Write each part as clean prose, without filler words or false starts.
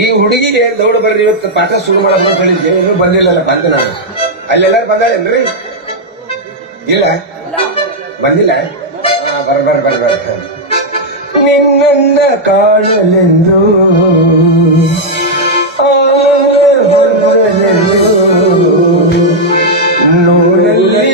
ಈ ಹುಡುಗಿಗೆ ದೌಡ್ ಬರ್ರಿ ಇವತ್ತು ಪಾಠ ಶುರು ಮಾಡೋದು ಅಂತ ಹೇಳಿದ್ದೆ, ಇನ್ನೂ ಬಂದಿಲ್ಲಲ್ಲ. ಬಂದೆ ನಾನು. ಅಲ್ಲೆಲ್ಲಾರು ಬಂದಾಳೇನ್ರಿ? ಇಲ್ಲ ಬಂದಿಲ್ಲ. ಬರ ನಿನ್ನ ಕಾಣಲೆಂದು ನೋಡಲ್ಲಿ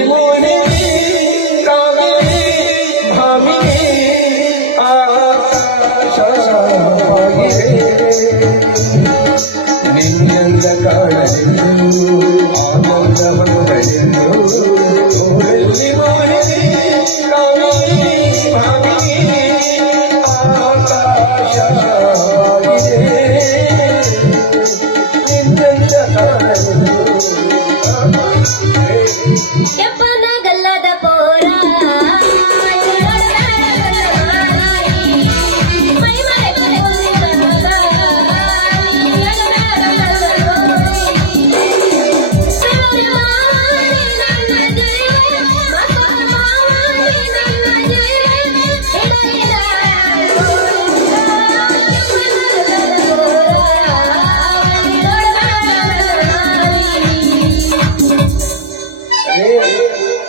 ನಿನ್ನೆಲ್ಲ ಕಾಣಲೆಂದು ಆನಂದವನ್ನು ಬೆಳೆದು ಗಲ್ಲದ ಪೋರ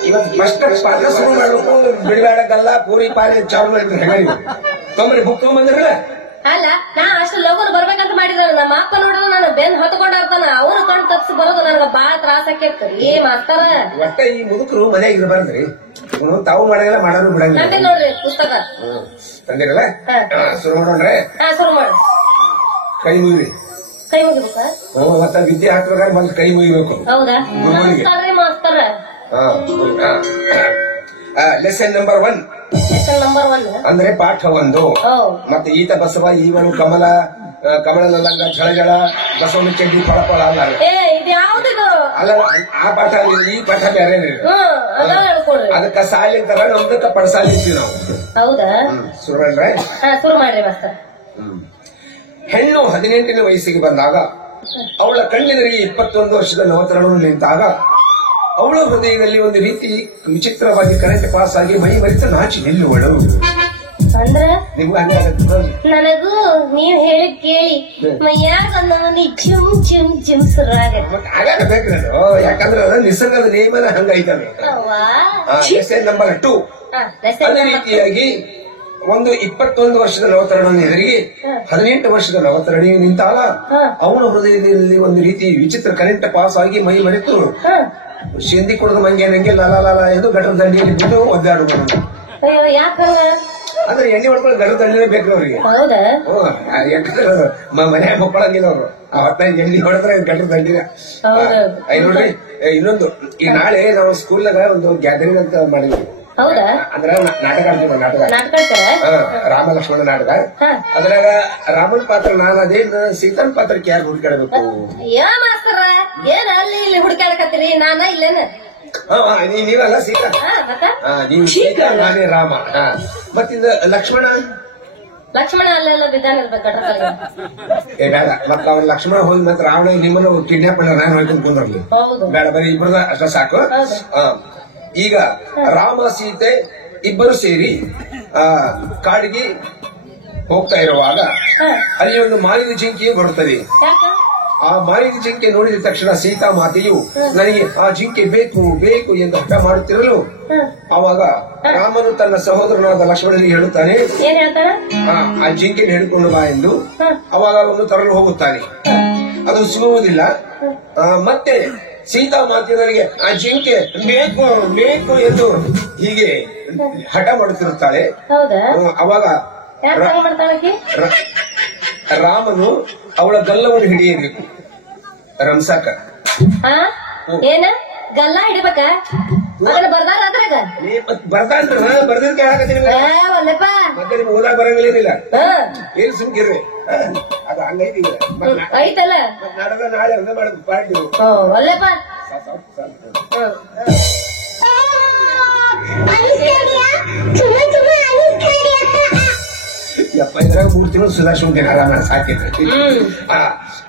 ಇವತ್ತು ಫಸ್ಟ್ ಪಾಠ ಶುರು ಮಾಡ್ಬೇಕು. ಬಿಡಬೇಡಕ್ಕಲ್ಲ ಪೂರಿ ಪಾಲಿ ಚಾಲು ತೊಂಬರಿ ಬುಕ್ ತಗೊಂಬಂದ್ರಲ್ಲ. ಅಲ್ಲ, ನಾ ಅಷ್ಟು ಲಘುನ ಬರ್ಬೇಕಂತ ಮಾಡಿದ್ರ ನಮ್ಮ ಅಪ್ಪ ನೋಡಿದ್ರೆ ನಾನು ಬೆನ್ ಹೊತ್ಕೊಂಡಾರ್ತಾನ. ಅವ್ರು ಕಣ್ ತಪ್ಸಿ ಬರೋದು ನನಗ ಬಾಳ ತ್ರಾಸ ಆಕೇತ್ ರೀ ಮಾಸ್ತರ. ಒಟ್ಟ ಈ ಮುದುಕರು ಮನೆಯಾಗ ಇರಬಾರ್ದ್ರಿ. ತಾವು ಮಾಡಂಗಿಲ್ಲ ಮಾಡೋರು ಬಿಡಂಗಿಲ್ಲ. ನಂಬಿ ನೋಡ್ರಿ ಪುಸ್ತಕ ತಂದಿರಲ್ಲ. ಶುರು ಮಾಡೋಣ್ರೆ. ಶುರು ಮಾಡಿ. ಕೈ ಮುಗಿರಿ. ಕೈ ಮುಗಿಬೇಕ? ಮತ್ತ ವಿದ್ಯೆ ಹಾಕ್ಬೇಕಾದ್ರೆ ಬಂದ್ ಕೈ ಮುಗಿಬೇಕು. ಹೌದಾ? ಮಾಸ್ತರ ಲೆಸನ್ ನಂಬರ್ 1 ಅಂದ್ರೆ ಪಾಠ 1. ಮತ್ತೆ ಈತ ಬಸವ ಈವನು ಕಮಲ ಕಮಲನ ಲಂಗ ಝಳझಳ ಬಸವನ ಚಡ್ಡಿ ಫಳಫಳ ಅಲ್ಲ. ಆ ಪಾಠ ಈ ಪಾಠ ಬೇರೆ. ಅದಕ್ಕ ಸಾಲಿ ಅಂತಾರ, ನಮ್ದಕ್ಕ ಪಡಸಾಲಿ ಇರ್ತೀವಿ ನಾವು. ಹೌದಾ? ಶುರು ಮಾಡ್ರೆ. ಶುರು ಮಾಡ್ರಿ ಮಾಸ್ತರ. ಹೆಣ್ಣು 18ನೇ ವಯಸ್ಸಿಗೆ ಬಂದಾಗ ಅವಳ ಕಣ್ಣಿನರಿಗೆ 21 ವರ್ಷದ ನವತರಣವು ನಿಂತಾಗ ಅವಳ ಹೃದಯದಲ್ಲಿ ಒಂದು ರೀತಿ ವಿಚಿತ್ರವಾಗಿ ಕರೆಂಟ್ ಪಾಸ್ ಆಗಿ ಮೈ ಮರಿತ ನಾಚಿ ನಿಲ್ಲುವಳು. ಅಂದ್ರ ನಿಮ್ಗೆ ಹಂಗಾಗತ್ತ? ನನಗೂ ನೀವ್ ಹೇಳಿದ್ ಕೇಳಿ ಮೈಯಾಗೊಂದು ಜಿಮ್ ಜಿಮ್ ಜಿಮ್ ಶುರು ಆಗತ್ತೆ. ಆಗಬೇಕ್ರಿ ಅದು. ಯಾಕಂದ್ರೆ ನಿಸರ್ಗದ ನಿಯಮನ ಹಂಗೈತವೆ. ಲೆಸನ್ ನಂಬರ್ 2 ಅದೇ ರೀತಿಯಾಗಿ ಒಂದು 21 ವರ್ಷದ ನವತರಣವನ್ನು ಎದುರಿಗೆ 18 ವರ್ಷದ ನವತರಣಿಯು ನಿಂತಾಗ ಅವನ ಹೃದಯದಲ್ಲಿ ಒಂದು ರೀತಿ ವಿಚಿತ್ರ ಕರೆಂಟ್ ಪಾಸ್ ಆಗಿ ಮೈ ಮರೆತು ಸಿಂಧಿ ಕುಡಿದು ಮಂಗೆ ನಂಗೆ ಲಾಲ ಎಂದು ಗಟರ ದಂಡಿಯಲ್ಲಿ ಬಿಟ್ಟು ಒದ್ದಾಡುವುದು. ಅಂದ್ರೆ ಎಣ್ಣೆ ಹೊಡ್ಕೊಂಡು ಗಟರ ದಂಡಿನೇ ಬೇಕು ಅವ್ರಿಗೆ. ಯಾಕಂದ್ರೆ ಮನೆ ಮಕ್ಕಳಂಗಿಲ್ಲ ಅವರು. ಆ ಹೊತ್ತಾಗಿ ಎಣ್ಣೆ ಹೊಡೆದ್ರೆ ಗಟರ ದಂಡಿನ. ನೋಡ್ರಿ, ಇನ್ನೊಂದು ಈ ನಾಳೆ ನಾವು ಸ್ಕೂಲ್ನಾಗ ಒಂದು ಗ್ಯಾದರಿಂಗ್ ಅಂತ ಮಾಡಿದ್ವಿ. ಅಂದ್ರ ನಾಟಕ ಆಡ್ತೀವಿ. ನಾಟಕ ರಾಮ ಲಕ್ಷ್ಮಣ ನಾಟಕ. ಅದ್ರಾಗ ರಾಮನ್ ಪಾತ್ರ ನಾನು ಅದೇನ್ ಸೀತನ್ ಪಾತ್ರಕ್ಕೆ ಯಾರು ಹುಡುಕಾಡಬೇಕು? ಹುಡುಕಾಡಕತ್ತೀರಿ? ನಾನ ಇಲ್ಲೇನ? ನೀವಲ್ಲ ಸೀತಾ. ನೀವು ಸೀತಾ, ನಾನೇ ರಾಮ. ಮತ್ತಿಂದ ಲಕ್ಷ್ಮಣ ಅಲ್ಲೆಲ್ಲ ಬಿದ್ದಾನಿರ್ಬೇಕು. ಬೇಡ. ಮತ್ತ ಅವ್ರ ಲಕ್ಷ್ಮಣ ಹೋದ ನಂತರ ರಾವಣ ನಿಮ್ಮನ್ನು ಕಿಡ್ನಾಪ್ ಮಾಡ ನಾನು ಹೋಯ್ತು ಕುಂದ್ರಲ್ಲಿ. ಬೇಡ, ಬರೀ ಇಬ್ಬರದ ಅಷ್ಟ ಸಾಕು. ಈಗ ರಾಮ ಸೀತೆ ಇಬ್ಬರು ಸೇರಿ ಕಾಡಿಗೆ ಹೋಗ್ತಾ ಇರುವಾಗ ಅಲ್ಲಿ ಒಂದು ಮಾಲಿದ ಜಿಂಕೆಯು ಬರುತ್ತದೆ. ಆ ಮಾಲಿದ ಜಿಂಕೆ ನೋಡಿದ ತಕ್ಷಣ ಸೀತಾ ಮಾತೆಯು ನನಗೆ ಆ ಜಿಂಕೆ ಬೇಕು ಬೇಕು ಎಂದು ಹಠ ಮಾಡುತ್ತಿರಲು ಅವಾಗ ರಾಮನು ತನ್ನ ಸಹೋದರನಾದ ಲಕ್ಷ್ಮಣನಿಗೆ ಹೇಳುತ್ತಾನೆ, ಆ ಜಿಂಕೆ ಹಿಡ್ಕೊಂಡು ಬಾ ಎಂದು. ಅವಾಗ ಅವನು ತರಲು ಹೋಗುತ್ತಾನೆ. ಅದು ಸಿಗುವುದಿಲ್ಲ. ಮತ್ತೆ ಸೀತಾ ಮಾತಿನವರಿಗೆ ಆ ಜಿಂಕೆ ಬೇಕು ಬೇಕು ಎಂದು ಹೀಗೆ ಹಠ ಮಾಡುತ್ತಿರುತ್ತಾಳೆ. ಅವಾಗ ರಾಮನು ಅವಳ ಗಲ್ಲವನ್ನು ಹಿಡಿಯಬೇಕು. ರಂಸಾಕ ಏನ ಗಲ್ಲ ಹಿಡಿಬೇಕ? ಬರ್ದಾರ ಬರ್ದಿರ್ಕೆ ಅಲ್ಲಪ್ಪ ಮತ್ತೆ ನಿಮ್ಗೆ ಓದಾಕ್ ಬರಂಗಿಲ್ಲ ಹಾ ಏನ್ ಸುಮ್ಕಿರ್ರಿ ಅದು ಹಂಗೈತಿ ಈಗ ಐತಲ್ಲ ನಾಡದ ನಾಳೆ ಒಂದೇ ಮಾಡೋದು ಪಾರ್ಟಿ ಒಳ್ಳೆಪ್ಪ ಇದ್ರಾಗ 3 ತಿಂಗಳು ಸುಧಾರಿಸ್ಕೊಂತೀನಿ ಆರಾಮ ಸಾಕೈತಿ.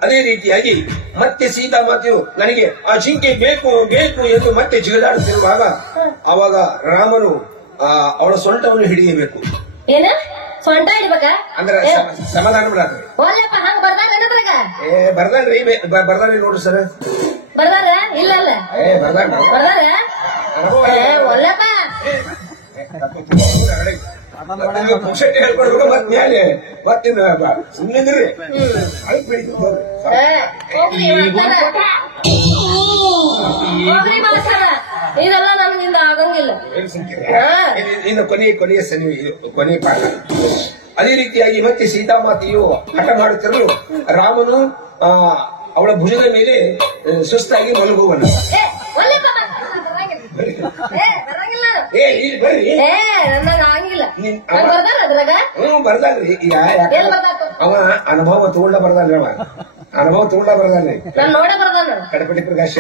ಅದೇ ರೀತಿಯಾಗಿ ಮತ್ತೆ ಸೀತಾಮಾತೆಯು ನನಗೆ ಆ ಜಿಂಕೆ ಬೇಕು ಬೇಕು ಎಂದು ಮತ್ತೆ ಜಿಗಿದಾಡುತ್ತಿರುವಾಗ ಅವಾಗ ರಾಮನು ಅವಳ ಸೊಂಟವನ್ನು ಹಿಡಿಯಬೇಕು. ಏನ ಸೊಂಟ ಹಿಡಿಬೇಕ ಅಂದ್ರೆ ಸಮಾಧಾನ ಮಾಡಾದ್ರಿ. ಒಳ್ಳೆಪ್ಪ ಹಂಗ ಬರ್ದಾರ ಬರ್ದಾನ್ರಿ ಬರ್ದಾರಿ ನೋಡ್ರಿ ಸರ್. ಬರ್ದಾರ ಇಲ್ಲ ಅಲ್ಲ ಬರ್ದಾರ ಒಳ್ಳೆಪ್ಪ ಹೇಳ್ಕೊಡ್ಬೇಕು ಮತ್ ಮ್ಯಾಲೆ ಮತ್ತಿನ ಸುಮ್ಮನೆ ಇದೆಲ್ಲ ನನ್ಗಿಂದ ಆಗಂಗಿಲ್ಲ. ಇನ್ನು ಕೊನೆಯ ಕೊನೆಯ ಪಾಠ. ಅದೇ ರೀತಿಯಾಗಿ ಮತ್ತೆ ಸೀತಾಮಾತೆಯು ಹಠ ಮಾಡುತ್ತಿರಲು ರಾಮನು ಅವಳ ಭುಜದ ಮೇಲೆ ಸುಸ್ತಾಗಿ ಮಲಗುವನು. ಬರ್ರಿ ಬರ್ದಾನ್ರಿ. ಅವ ಅನುಭವ ತಗೊಂಡ ಬರ್ದಾನ್ರಿ. ಅನುಭವ ತಗೊಂಡ ಬರ್ದಾನ್ರಿ. ಕಡಪಡಿ ಪ್ರಕಾಶ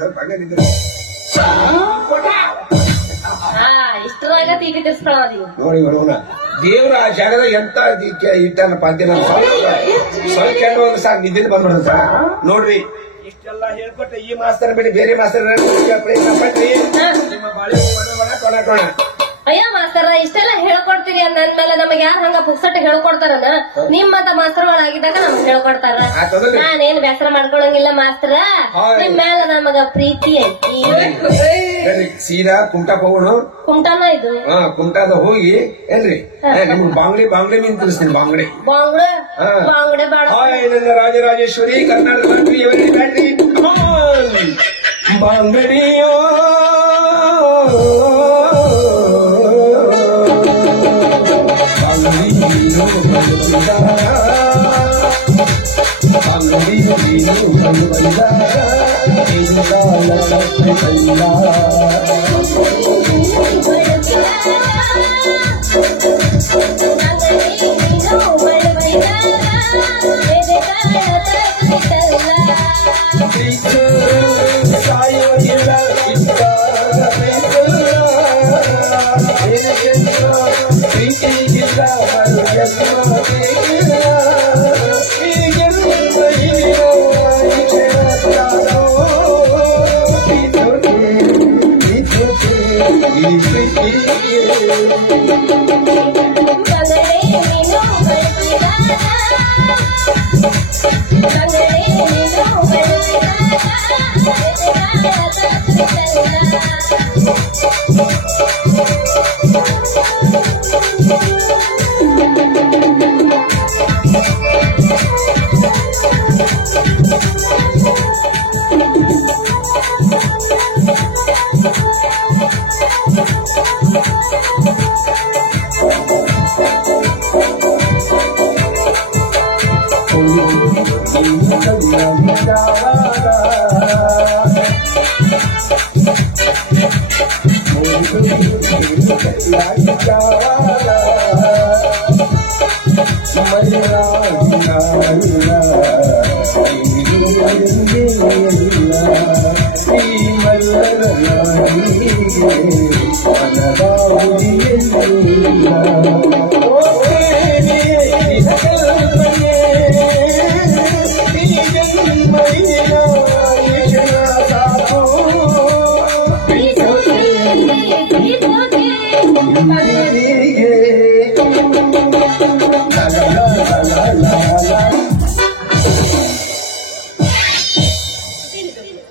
ಸ್ವಲ್ಪ ಹಂಗಿದ್ರು ನೋಡಿ ಬರೋಣ. ದೇವರ ಆ ಜಾಗದ ಎಂತ ಇಟ್ಟನಪ್ಪ ಅಂತ ಸ್ವಲ್ಪ ಒಂದು ಸಾಕು ನಿದ್ದೆ ಬಂದ್ಬಿಡುತ್ತ ನೋಡ್ರಿ. ಇಷ್ಟೆಲ್ಲ ಹೇಳ್ಕೊಟ್ಟ ಈ ಮಾಸ್ತರ್ ಬಿಡಿ ಬೇರೆ ಮಾಸ್ತರ್ ನಿಮ್ಮ ಬಾಳೆ ಕೊಣ. ಅಯ್ಯ ಮಾಸ್ತರ ಇಷ್ಟೆಲ್ಲ ಹೇಳ್ಕೊಡ್ತೀರಿ ಅಂದ್ಮೇಲೆ ನಮಗೆ ಯಾರು ಹಂಗ ಪುಕ್ಸಟ್ಟ ಹೇಳ್ಕೊಡ್ತಾರನ? ನಿಮ್ಮಂತ ಮಾಸ್ತರ್ಗಳಾಗಿದ್ದಾಗ ನಮ್ಗೆ ಹೇಳ್ಕೊಡ್ತಾರ. ನಾನೇನ್ ಬೇಸರ ಮಾಡ್ಕೊಳಂಗಿಲ್ಲ ಮಾಸ್ತರ. ನಿಮ್ ಮೇಲೆ ನಮಗ ಪ್ರೀತಿ ಐತಿ. ಸೀದಾ ಕುಮಟಾಕ್ ಹೋಗೋಣ. ಕುಮಟಾನ ಇದು ಕುಮಟಾದ ಹೋಗಿ ಏನ್ರಿ ನಿಮ್ಗೆ ಬಾಂಗ್ಡೆ ಮೀನ್ ತಿಳಿಸ್ತೀನಿ. ಬಾಂಗ್ಡೆ ಬೇಡ. ನನ್ನ ರಾಜರಾಜೇಶ್ವರಿ ಕರ್ನಾಟಕ ಬ್ಯಾಟ್ರಿ ಬಾಂಗಡಿಯೋ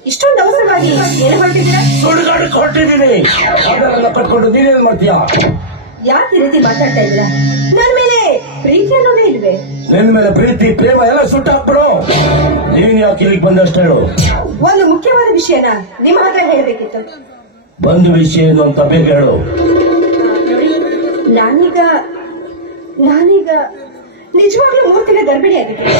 ಇಷ್ಟೊಂದು ಅವಸರವಾಗಿ ಏನು ಹೊರಟಿದ್ದೀರಾ? ಸುಡುಗಾಡು ಕೊಟ್ಟಿದ್ದೀನಿ. ಅದನ್ನ ಕಟ್ಕೊಂಡು ನೀನೇನು ಮಾಡ್ತೀಯಾ? ಯಾಕೆ ಈ ರೀತಿ ಮಾತಾಡ್ತಾ ಇಲ್ಲ? ನನ್ನ ಮೇಲೆ ಪ್ರೀತಿ ಅನ್ನೋದೇ ಇಲ್ವೇ? ನಿನ್ನ ಮೇಲೆ ಪ್ರೀತಿ ಪ್ರೇಮ ಎಲ್ಲ ಸುಟ್ಟಾಕ್ಬಿಡು. ನೀನ್ ಯಾಕೆ ಇಲ್ಲಿಗೆ ಬಂದಷ್ಟು ಹೇಳು. ಒಂದು ಮುಖ್ಯವಾದ ವಿಷಯನ ನಿಮ್ಮ ಹತ್ರ ಹೇಳಬೇಕಿತ್ತು. ಒಂದು ವಿಷಯ ಏನು ಅಂತ ಬೇಗ ಹೇಳು. ನಾನೀಗ ನಿಜವಾಗ್ಲೂ 3 ತಿಂಗಳ ಗರ್ಭಿಣಿ ಆಗಿದ್ದೀನಿ.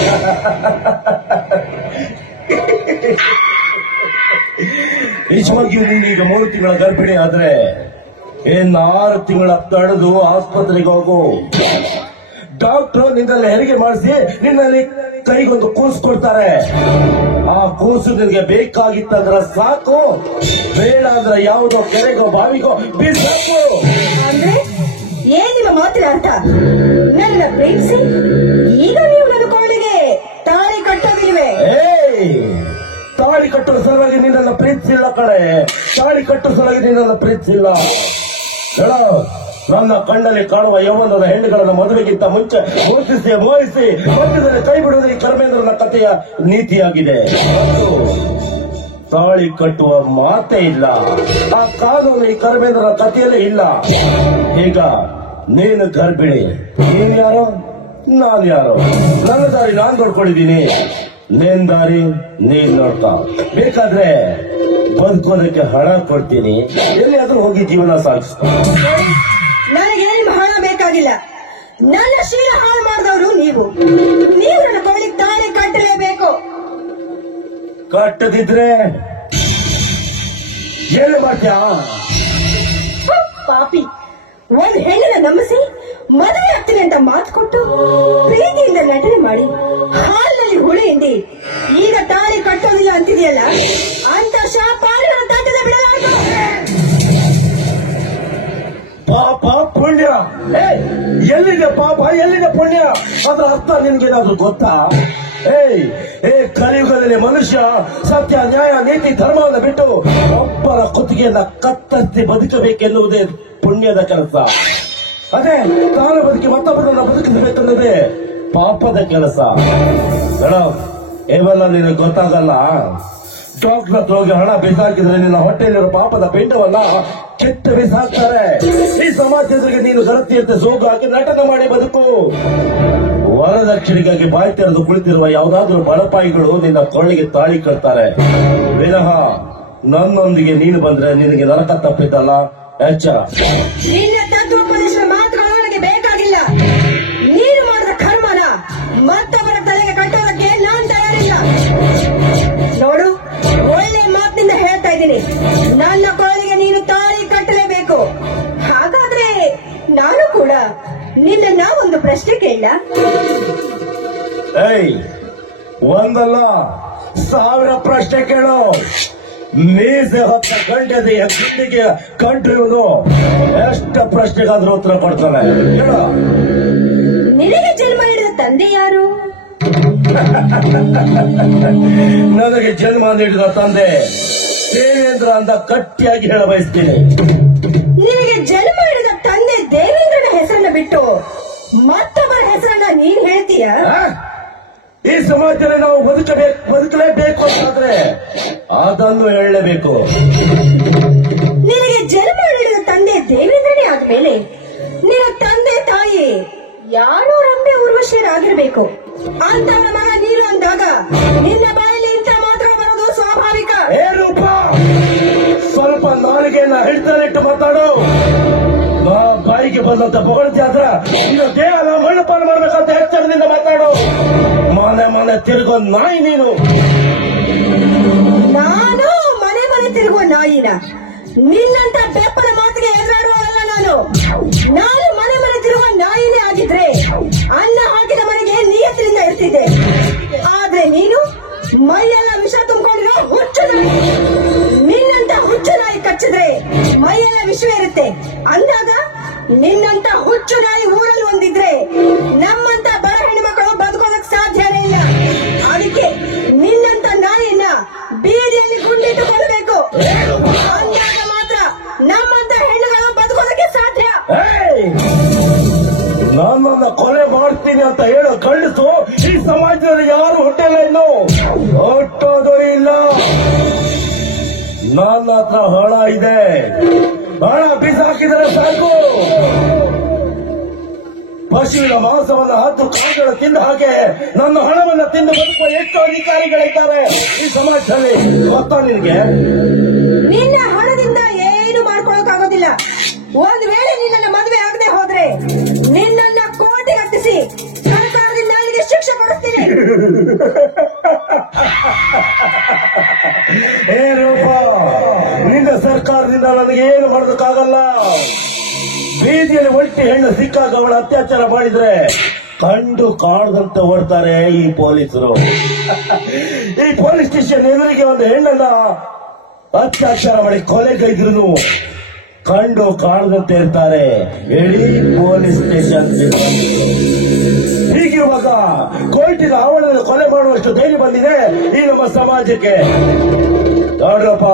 ನಿಜವಾಗಿಯೂ ನೀನೀಗ 3 ತಿಂಗಳ ಗರ್ಭಿಣಿ ಆದ್ರೆ ಇನ್ನು 6 ತಿಂಗಳ ತಡೆದು ಆಸ್ಪತ್ರೆಗೆ ಹೋಗು. ಡಾಕ್ಟರ್ ನಿನ್ನಲ್ಲಿ ಹೆರಿಗೆ ಮಾಡಿಸಿ ನಿನ್ನಲ್ಲಿ ಕೈಗೊಂದು ಕೂಸು ಕೊಡ್ತಾರೆ. ಆ ಕೂಸು ನಿನಗೆ ಬೇಕಾಗಿತ್ತಂದ್ರ ಸಾಕು, ಬೇಡ ಅಂದ್ರೆ ಯಾವುದೋ ಕೆರೆಗೋ ಬಾವಿಗೋ ಬೀಸಾಕು. ಅಂದ್ರೆ ಏನ್ ನಿಮ್ಮ ಮಾತಿನ ಅರ್ಥ? ನನ್ನ ಪ್ರೀತಿಸಿ ಈಗ ನೀವು ನನ್ನ ಕೋಳಿಗೆ ತಾಳಿ ಕಟ್ಟೋದಿಲ್ವೇ? ತಾಳಿ ಕಟ್ಟುವ ಸಲುವಾಗಿ ನಿನ್ನನ್ನು ಪ್ರೀತಿಸಿಲ್ಲ ಕಡೆ, ತಾಳಿ ಕಟ್ಟುವ ಸಲುವಾಗಿ ನಿನ್ನನ್ನು ಪ್ರೀತಿಸಿಲ್ಲ. ನನ್ನ ಕಣ್ಣಲ್ಲಿ ಕಾಣುವ ಯೌವನದ ಹೆಣ್ಣುಗಳನ್ನು ಮದುವೆಗಿಂತ ಮುಂಚೆ ಗುರುತಿಸಿ ಮೋಹಿಸಿ ಮಧ್ಯದಲ್ಲಿ ಕೈ ಬಿಡುವುದು ಈ ಕರ್ಮೇಂದ್ರನ ಕಥೆಯ ನೀತಿಯಾಗಿದೆ. ತಾಳಿ ಕಟ್ಟುವ ಮಾತೇ ಇಲ್ಲ, ಆ ಕಾನೂನು ಈ ಕರ್ಮೇಂದ್ರನ ಕಥೆಯಲ್ಲೇ ಇಲ್ಲ. ಈಗ ನೀನು ಗರ್ಭಿಣಿ, ನೀನ್ ಯಾರೋ ನಾನ್ ಯಾರೋ? ನನ್ನ ದಾರಿ ನಾನ್ ನೋಡ್ಕೊಂಡಿದ್ದೀನಿ, ನೇನ್ ದಾರಿ ನೀನ್ ನೋಡ್ಕ. ಬೇಕಾದ್ರೆ ಬದುಕೋದಕ್ಕೆ ಹಣ ಕೊಡ್ತೀನಿ, ಎಲ್ಲಿಯಾದ್ರೂ ಹೋಗಿ ಜೀವನ ಸಾಗಿಸ್ತಾ. ನನಗೆ ನಿಮ್ಮ ಹಣ ಬೇಕಾಗಿಲ್ಲ. ನನ್ನ ಶೀಲ ಹಾಳು ಮಾಡಿದವರು ನೀವು ನನ್ನ ಕೋಳಿಗೆ ತಾಳಿ ಕಟ್ಟಲೇಬೇಕು. ಕಟ್ಟದಿದ್ರೆ ಏನು ಮಾಡ್ತೀಯ? ಪಾಪಿ, ಒಂದ್ ಹೆಣ್ಣನ್ನ ನಂಬಿಸಿ ಮದುವೆ ಆಗ್ತೀನಿ ಅಂತ ಮಾತು ಕೊಟ್ಟು ಪ್ರೀತಿಯಿಂದ ನಟನೆ ಮಾಡಿ ಹಾಲಿನಲ್ಲಿ ಹುಳಿ ಹಿಂಡಿ ಈಗ ತಾಳಿ ಕಟ್ಟೋದಿಲ್ಲ ಅಂತಿದೆಯಲ್ಲ, ಅಂತ ಶಾಪಾಡಿನ ತಟ್ಟದ ಬಿಡಲಾರದು. ಪಾಪ ಪುಣ್ಯ, ಎಲ್ಲಿದೆ ಪಾಪ ಎಲ್ಲಿದೆ ಪುಣ್ಯ? ಅದರ ಅರ್ಥ ನಿನ್ಗೇನಾದ್ರೂ ಗೊತ್ತಾ? ಕಲಿಯುಗದಲ್ಲಿ ಮನುಷ್ಯ ಸತ್ಯ ನ್ಯಾಯ ನೀತಿ ಧರ್ಮವನ್ನು ಬಿಟ್ಟು ಒಬ್ಬರ ಕುತ್ತಿಗೆಯನ್ನ ಕತ್ತರಿಸಿ ಬದುಕಬೇಕೆನ್ನುವುದೇ ಪುಣ್ಯದ ಕೆಲಸ. ಅದೇ ತಾನು ಬದುಕಿ ಮತ್ತೊಬ್ಬರನ್ನ ಬದುಕಬೇಕೆನ್ನುವುದೇ ಪಾಪದ ಕೆಲಸ. ಇವೆಲ್ಲ ನಿನಗೆ ಗೊತ್ತಾಗಲ್ಲ. ಡಾಕ್ಟರ್ ಹತ್ರ ಹೋಗಿ ಹಣ ಬಿಸಾಕಿದ್ರೆ ನಿನ್ನ ಹೊಟ್ಟೆಯಲ್ಲಿರೋ ಪಾಪದ ಪಿಂಡವನ್ನ ಕೆಟ್ಟ ಬಿಸಾಕ್ತಾರೆ. ಈ ಸಮಾಜದವರಿಗೆ ನೀನು ಗಣತಿಯಂತೆ ಸೋಗು ಹಾಕಿ ನಟನೆ ಮಾಡಿ ಬದುಕು. ವರದಕ್ಷಿಣೆಗಾಗಿ ಬಾಯಿ ತೆರೆದು ಕುಳಿತಿರುವ ಯಾವುದಾದ್ರೂ ಬಳಪಾಯಿಗಳು ನಿನ್ನ ಕೊಳ್ಳಿಗೆ ತಾಳಿ ಕಟ್ತಾರೆ. ವಿನಃ ನನ್ನೊಂದಿಗೆ ನೀನು ಬಂದ್ರೆ ನಿನಗೆ ನರಕ ತಪ್ಪಿದ್ದಲ್ಲ, ಎಚ್ಚರ. ನಿನ್ನ ತತ್ವೋಪದೇಶದ ಮಾತುಗಳು ನನಗೆ ಬೇಕಾಗಿಲ್ಲ. ನೀನು ಮಾಡಿದ ಕರ್ಮನ ಮತ್ತೊಬ್ಬರ ತಲೆಗೆ ಕಟ್ಟೋದಕ್ಕೆ ನಾನ್ ತಯಾರಿಲ್ಲ. ನೋಡು, ಒಳ್ಳೆ ಮಾತಿನಿಂದ ಹೇಳ್ತಾ ಇದ್ದೀನಿ, ನನ್ನ ಕೋಳಿಗೆ ನೀನು ತಾಳಿ ಕಟ್ಟಲೇಬೇಕು. ಹಾಗಾದ್ರೆ ನಾನು ಕೂಡ ನಿನ್ನ ಒಂದು ಪ್ರಶ್ನೆ ಕೇಳ? ಒಂದಲ್ಲ 1000 ಪ್ರಶ್ನೆ ಕೇಳು. ಮೀಸೆ ಹೊತ್ತ ಗಂಡದೆಯ ಗುಂಡಿಗೆ ಕಂಟ್ರಿವನು ಎಷ್ಟು ಪ್ರಶ್ನೆಗಾದ್ರೂ ಉತ್ತರ ಕೊಡ್ತಾನೆ. ಹೇಳು, ನಿನಗೆ ಜನ್ಮ ನೀಡಿದ ತಂದೆ ಯಾರು? ನನಗೆ ಜನ್ಮ ನೀಡಿದ ತಂದೆ ದೇವೇಂದ್ರ ಅಂತ ಗಟ್ಟಿಯಾಗಿ ಹೇಳ ಬಯಸ್ತೀನಿ. ನಿನಗೆ ಜನ್ಮ ನೀಡಿದ ತಂದೆ ದೇವೇಂದ್ರನ ಹೆಸರನ್ನ ಬಿಟ್ಟು ಮತ್ತೊಬ್ಬರ ಹೆಸರನ್ನ ನೀನ್ ಹೇಳ್ತೀಯ? ಈ ಸಮಾಜದಲ್ಲಿ ನಾವು ಬದುಕಲೇಬೇಕು ಅಂತಾದ್ರೆ ಅದನ್ನು ಹೇಳಲೇಬೇಕು. ನಿನಗೆ ಜನ್ಮ ನೀಡಿದ ತಂದೆ ದೇವೇಂದ್ರನೇ ಆದ್ಮೇಲೆ ನಿನ್ನ ತಂದೆ ತಾಯಿ ಯಾರೋ ರಂಬೆ ಉರ್ವಶಿಯರಾಗಿರ್ಬೇಕು. ಅಂತವರ ಮಗ ನೀನು ಅಂದಾಗ ನಿನ್ನ ಬಾಯಲ್ಲಿ ಇಂಥ ಮಾತ್ರ ಬರೋದು ಸ್ವಾಭಾವಿಕ. ರೂಪ, ಸ್ವಲ್ಪ ನಾಲಿಗೆಯನ್ನ ಹಿಡಿತಲಿಟ್ಟು ಮಾತಾಡು. ಬಾಯಿಗೆ ಬಂದಂತ ಹೊಗಳ್ತಿ ಆದ್ರ ಇನ್ನು ದೇಹನ ಮಣ್ಣಪಾನ ಮಾಡ್ಬೇಕಂತ ಹೆಚ್ಚಿನಿಂದ ಮಾತಾಡು. ಮನೆ ಮನೆ ತಿರುಗೋ ನಾಯಿ ನೀನು. ನಾನು ಮನೆ ಮನೆ ತಿರುಗುವ ನಾಯಿನ? ನಿನ್ನಂತ ಬೆಪ್ಪನ ಮಾತಿಗೆ ಎದುರಾಡುವಲ್ಲ ನಾನು. ನಾನು ಮನೆ ಮನೆ ತಿರುಗುವ ನಾಯಿನೇ ಆಗಿದ್ರೆ ಅನ್ನ ಹಾಕಿದ ಮನೆಗೆ ನಿಯತ್ತಿನಿಂದ ಇರ್ತಿದ್ದೆ. ಆದ್ರೆ ನೀನು ಮೈಯೆಲ್ಲ ವಿಷ ತುಂಬಿಕೊಂಡಿರೋ ಹುಚ್ಚು ನಾಯಿ. ನಿನ್ನಂತ ಹುಚ್ಚು ನಾಯಿ ಕಚ್ಚಿದ್ರೆ ಮೈಯೆಲ್ಲ ವಿಷವೇ ಇರುತ್ತೆ ಅಂದಾಗ ನಿನ್ನಂತ ಹುಚ್ಚು ನಾಯಿ ಊರಲ್ಲಿ ಒಂದಿದ್ರೆ ನಮ್ಮಂತ ಬಡ ಹೆಣ್ಣು ಮಕ್ಕಳು ಬದುಕೋದಕ್ಕೆ ಸಾಧ್ಯನೇ ಇಲ್ಲ. ಅದಕ್ಕೆ ನಿನ್ನಂತ ನಾಯಿನ ಬೀದಿಯಲ್ಲಿ ಗುಂಡಿಟ್ಟು ಕೊಡಬೇಕು. ಅಂದಾಗ ಮಾತ್ರ ನಮ್ಮಂತ ಹೆಣ್ಣುಗಳು ಬದುಕೋದಕ್ಕೆ ಸಾಧ್ಯ. ನನ್ನನ್ನ ಕೊಲೆ ಮಾಡ್ತೀನಿ ಅಂತ ಹೇಳೋ ಗಂಡಸು ಈ ಸಮಾಜದಲ್ಲಿ ಯಾರು ಹುಟ್ಟಿಲ್ಲ, ಇನ್ನು ಹುಟ್ಟೋದು ಇಲ್ಲ. ನನ್ನ ಹತ್ರ ಹಣ ಇದೆ, ಹಣ ಬಿಸಾಕಿದರೆ ಸಾಕು. ಪಶುವಿನ ಮಾಂಸವನ್ನು 10 ಕಾಯಿಗಳು ತಿಂದ ಹಾಗೆ ನನ್ನ ಹಣವನ್ನು ತಿಂದು ಬದುಕುವ ಎಷ್ಟು ಅಧಿಕಾರಿಗಳಿದ್ದಾರೆ ಈ ಸಮಾಜದಲ್ಲಿ, ಗೊತ್ತಾ ನಿನಗೆ? ನಿನ್ನ ಹಣದಿಂದ ಏನು ಮಾಡ್ಕೊಳ್ಳೋಕಾಗೋದಿಲ್ಲ. ಒಂದ್ ವೇಳೆ ನಿನ್ನ ಮದುವೆ ಆಗದೆ ಹೋದ್ರೆ ನಿನ್ನನ್ನ ಕೋರ್ಟಿಗೆ ಹತ್ತಿಸಿ ಸರ್ಕಾರದಿಂದ ನನಗೆ ಶಿಕ್ಷೆ ಕೊಡಿಸ್ತೀನಿ. ರೂಪ, ನಿನ್ನ ಸರ್ಕಾರದ ಸರ್ಕಾರದಿಂದ ನನಗೆ ಏನು ಮಾಡೋದಕ್ಕಾಗಲ್ಲ. ಬೀದಿಯಲ್ಲಿ ಒಂಟಿ ಹೆಣ್ಣು ಸಿಕ್ಕಾಗ ಅವಳ ಅತ್ಯಾಚಾರ ಮಾಡಿದ್ರೆ ಕಂಡು ಕಾಣದಂತೆ ಓಡ್ತಾರೆ ಈ ಪೊಲೀಸರು. ಈ ಪೊಲೀಸ್ ಸ್ಟೇಷನ್ ಎದುರಿಗೆ ಒಂದು ಹೆಣ್ಣನ್ನ ಅತ್ಯಾಚಾರ ಮಾಡಿ ಕೊಲೆಗೈದ್ರು ಕಂಡು ಕಾಣದಂತೆ ಇರ್ತಾರೆ ಇಡೀ ಪೊಲೀಸ್ ಸ್ಟೇಷನ್. ಹೀಗಿರುವಾಗ ಕೋರ್ಟಿನ ಆವರಣದಲ್ಲಿ ಕೊಲೆ ಮಾಡುವಷ್ಟು ಧೈರ್ಯ ಬಂದಿದೆ ಈ ನಮ್ಮ ಸಮಾಜಕ್ಕೆ. ನೋಡ್ರಪ್ಪ,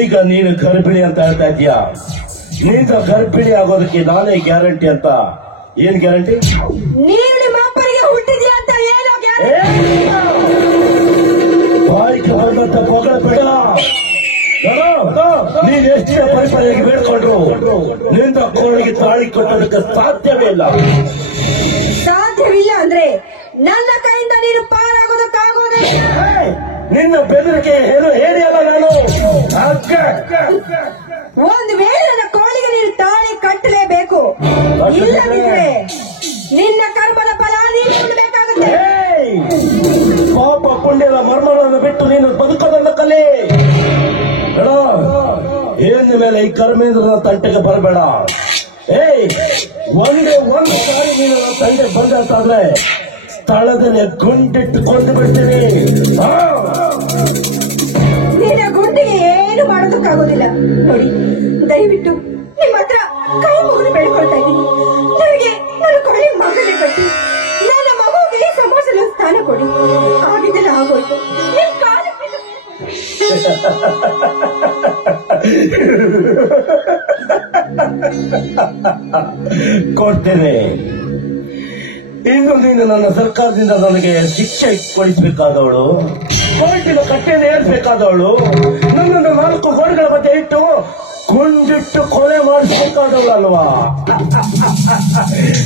ಈಗ ನೀನು ಗರ್ಭಿಣಿ ಅಂತ ಹೇಳ್ತಾ ಇದೀಯಾ. ನೀನು ಗರ್ಭಿಣಿ ಆಗೋದಕ್ಕೆ ನಾನೇ ಗ್ಯಾರಂಟಿ ಅಂತ. ಏನ್ ಗ್ಯಾರಂಟಿ? ನೀನು ನಿಮ್ಮ ಅಪ್ಪನಿಗೆ ಹುಟ್ಟಿದ್ಯಾ ಅಂತ ಏನೋ ಬಾಯಿಗೆ ಬಂದಂತ ಪೊಗಳ ಬೇಡ. ನೀನ್ ಎಷ್ಟೇ ಪರಿಪಾಲಿಯಾಗಿ ಬೇಡ್ಕೊಂಡ್ರು ನಿಂದ ಕೋಳಿಗೆ ತಾಳಿ ಕಟ್ಟೋದಕ್ಕೆ ಸಾಧ್ಯವೇ ಇಲ್ಲ. ಸಾಧ್ಯವಿಲ್ಲ ಅಂದ್ರೆ ನನ್ನ ಕೈಯಿಂದ ನೀನು ಪಾರಾಗೋದಕ್ಕಾಗೋದಿಲ್ಲ. ನಿನ್ನ ಬೆದರಿಕೆ ಏನು ಹೇಳಿ ಅಲ್ಲ ನಾನು. ಒಂದು ವೇಳೆ ನನ್ನ ಕೋಳಿಗೆ ನೀನು ತಾಳಿ ಕಟ್ಟಲೇಬೇಕು, ಇಲ್ಲದಿದ್ರೆ ನಿನ್ನ ಕರ್ಮದ ಫಲ ನೀನು ಕೊಡಬೇಕಾಗುತ್ತೆ. ಪಾಪ ಪುಣ್ಯದ ಮರ್ಮಗಳನ್ನು ಬಿಟ್ಟು ನೀನು ಬದುಕೋದನ್ನ ಕಲೆ. ಏನ ಮೇಲೆ ಈ ಕರ್ಮೇಂದ್ರನ ತಂಟೆಗೆ ಬರಬೇಡ. ಒಂದೇ ಒಂದು ಸಾರಿ ನೀನು ತಂಟೆಗೆ ಬಂದಾದ್ರೆ ಸ್ಥಳದಲ್ಲಿ ಗುಂಡಿಟ್ಟು ಕೊಂಡು ಬಿಡ್ತೀನಿ. ನಿನ್ನ ಗುಂಡಿಗೆ ಏನು ಮಾಡೋದಕ್ಕಾಗೋದಿಲ್ಲ. ನೋಡಿ, ದಯವಿಟ್ಟು ನಿಮ್ಮ ಹತ್ರ ಕೈ ಮುಗಿದು ಬೆಳ್ಕೊಳ್ತಾ ಇದ್ದೀನಿ. ನನಗೆ ನನ್ನ ಕೊನೆ ಮಗನೇ ಕಟ್ಟಿ ನನ್ನ ಮಗುವಿಗೆ ಸಮಾಜದಲ್ಲಿ ಸ್ಥಾನ ಕೊಡಿ. ಆಗಿದ್ದೆಲ್ಲ ಆಗೋಯ್ತು. ನಿಮ್ ಕಾಲ ಕೊಡ್ತೇನೆ. ಇನ್ನು ನೀನು ನನ್ನ ಸರ್ಕಾರದಿಂದ ನನಗೆ ಶಿಕ್ಷೆ ಕೊಡಿಸಬೇಕಾದವಳು, ಕೋರ್ಟಿನ ಕಟ್ಟೆಯನ್ನು ಏರ್ಬೇಕಾದವಳು, ನನ್ನನ್ನು 4 ಗೋಡೆಗಳ ಮಧ್ಯೆ ಇಟ್ಟು ಗುಂಡಿಟ್ಟು ಕೊಲೆ ಮಾಡಿಸಬೇಕಾದವಳು ಅಲ್ವಾ?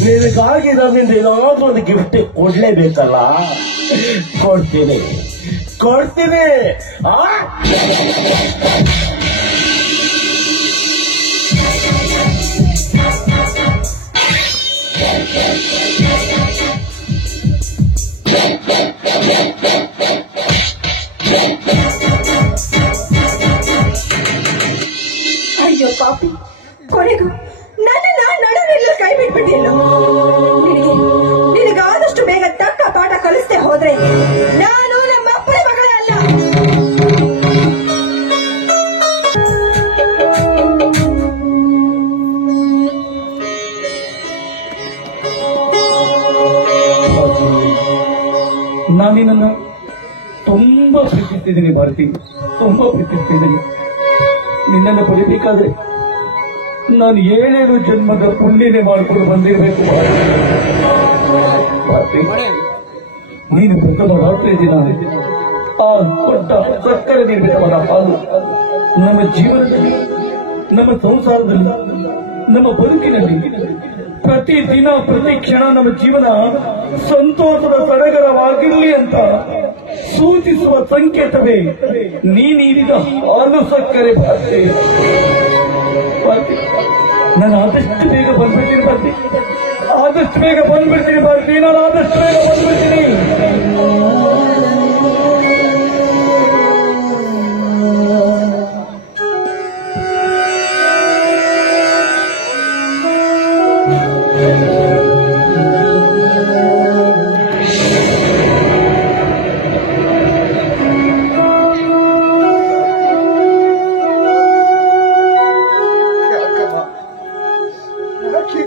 ನಿನಗಾಗಿ ನನ್ನಿಂದ ಏನಾದ್ರೂ ಒಂದು ಗಿಫ್ಟ್ ಕೊಡ್ಲೇಬೇಕಲ್ಲ. ಕೊಡ್ತೀನಿ. ಅಯ್ಯೋ ಪಾಪಿ, ಕೊನೆಗೂ ನನ್ನ ನಡುವೆಲ್ಲ ಕೈ ಬಿಟ್ಬಿಟ್ಟಿಲ್ಲ. ನಿನಗಾದಷ್ಟು ಬೇಗ ತಕ್ಕ ಪಾಠ ಕಲಿಸ್ತೇ ಹೋದ್ರೆ ನಾನು ನಮ್ಮ ಅಪ್ಪನ ಮಗಳೇ ಅಲ್ಲ. ನಾನಿನ್ನ ತುಂಬಾ ಪ್ರೀತಿಸ್ತಿದ್ದೀನಿ ಭಾರತಿ, ತುಂಬಾ ಪ್ರೀತಿಸ್ತಿದ್ದೀನಿ. ನಿನ್ನನ್ನು ಪಡಿಬೇಕಾದ್ರೆ ನಾನು 7 ಜನ್ಮದ ಪುಣ್ಯನೇ ಮಾಡಿಕೊಂಡು ಬಂದಿರಬೇಕು ಭಾರತಿ. ನೀನು ಪ್ರಥಮ ರಾತ್ರಿ ದಿನ ಆ ದೊಡ್ಡ ಸಕ್ಕರೆ ನಿರ್ಮಿತವಾದ ಹಾಲು ನಮ್ಮ ಜೀವನದಲ್ಲಿ, ನಮ್ಮ ಸಂಸಾರದಲ್ಲಿ, ನಮ್ಮ ಬದುಕಿನಲ್ಲಿ ಪ್ರತಿ ದಿನ ಪ್ರತಿ ಕ್ಷಣ ನಮ್ಮ ಜೀವನ ಸಂತೋಷದ ಸಡಗರವಾಗಿರಲಿ ಅಂತ ಸೂಚಿಸುವ ಸಂಕೇತವೇ ನೀನಿದ ಹಾಲು ಸಕ್ಕರೆ ಭಾರತಿ. ನಾನು ಆದಷ್ಟು ಬೇಗ ಬಂದ್ಬಿಡ್ತೀನಿ ಭಾರತಿ, ಆದಷ್ಟು ಬೇಗ ಬಂದ್ಬಿಡ್ತೀನಿ ಭಾರತಿ, ನಾನು ಆದಷ್ಟು ಬೇಗ ಬಂದ್ಬಿಡ್ತೀನಿ.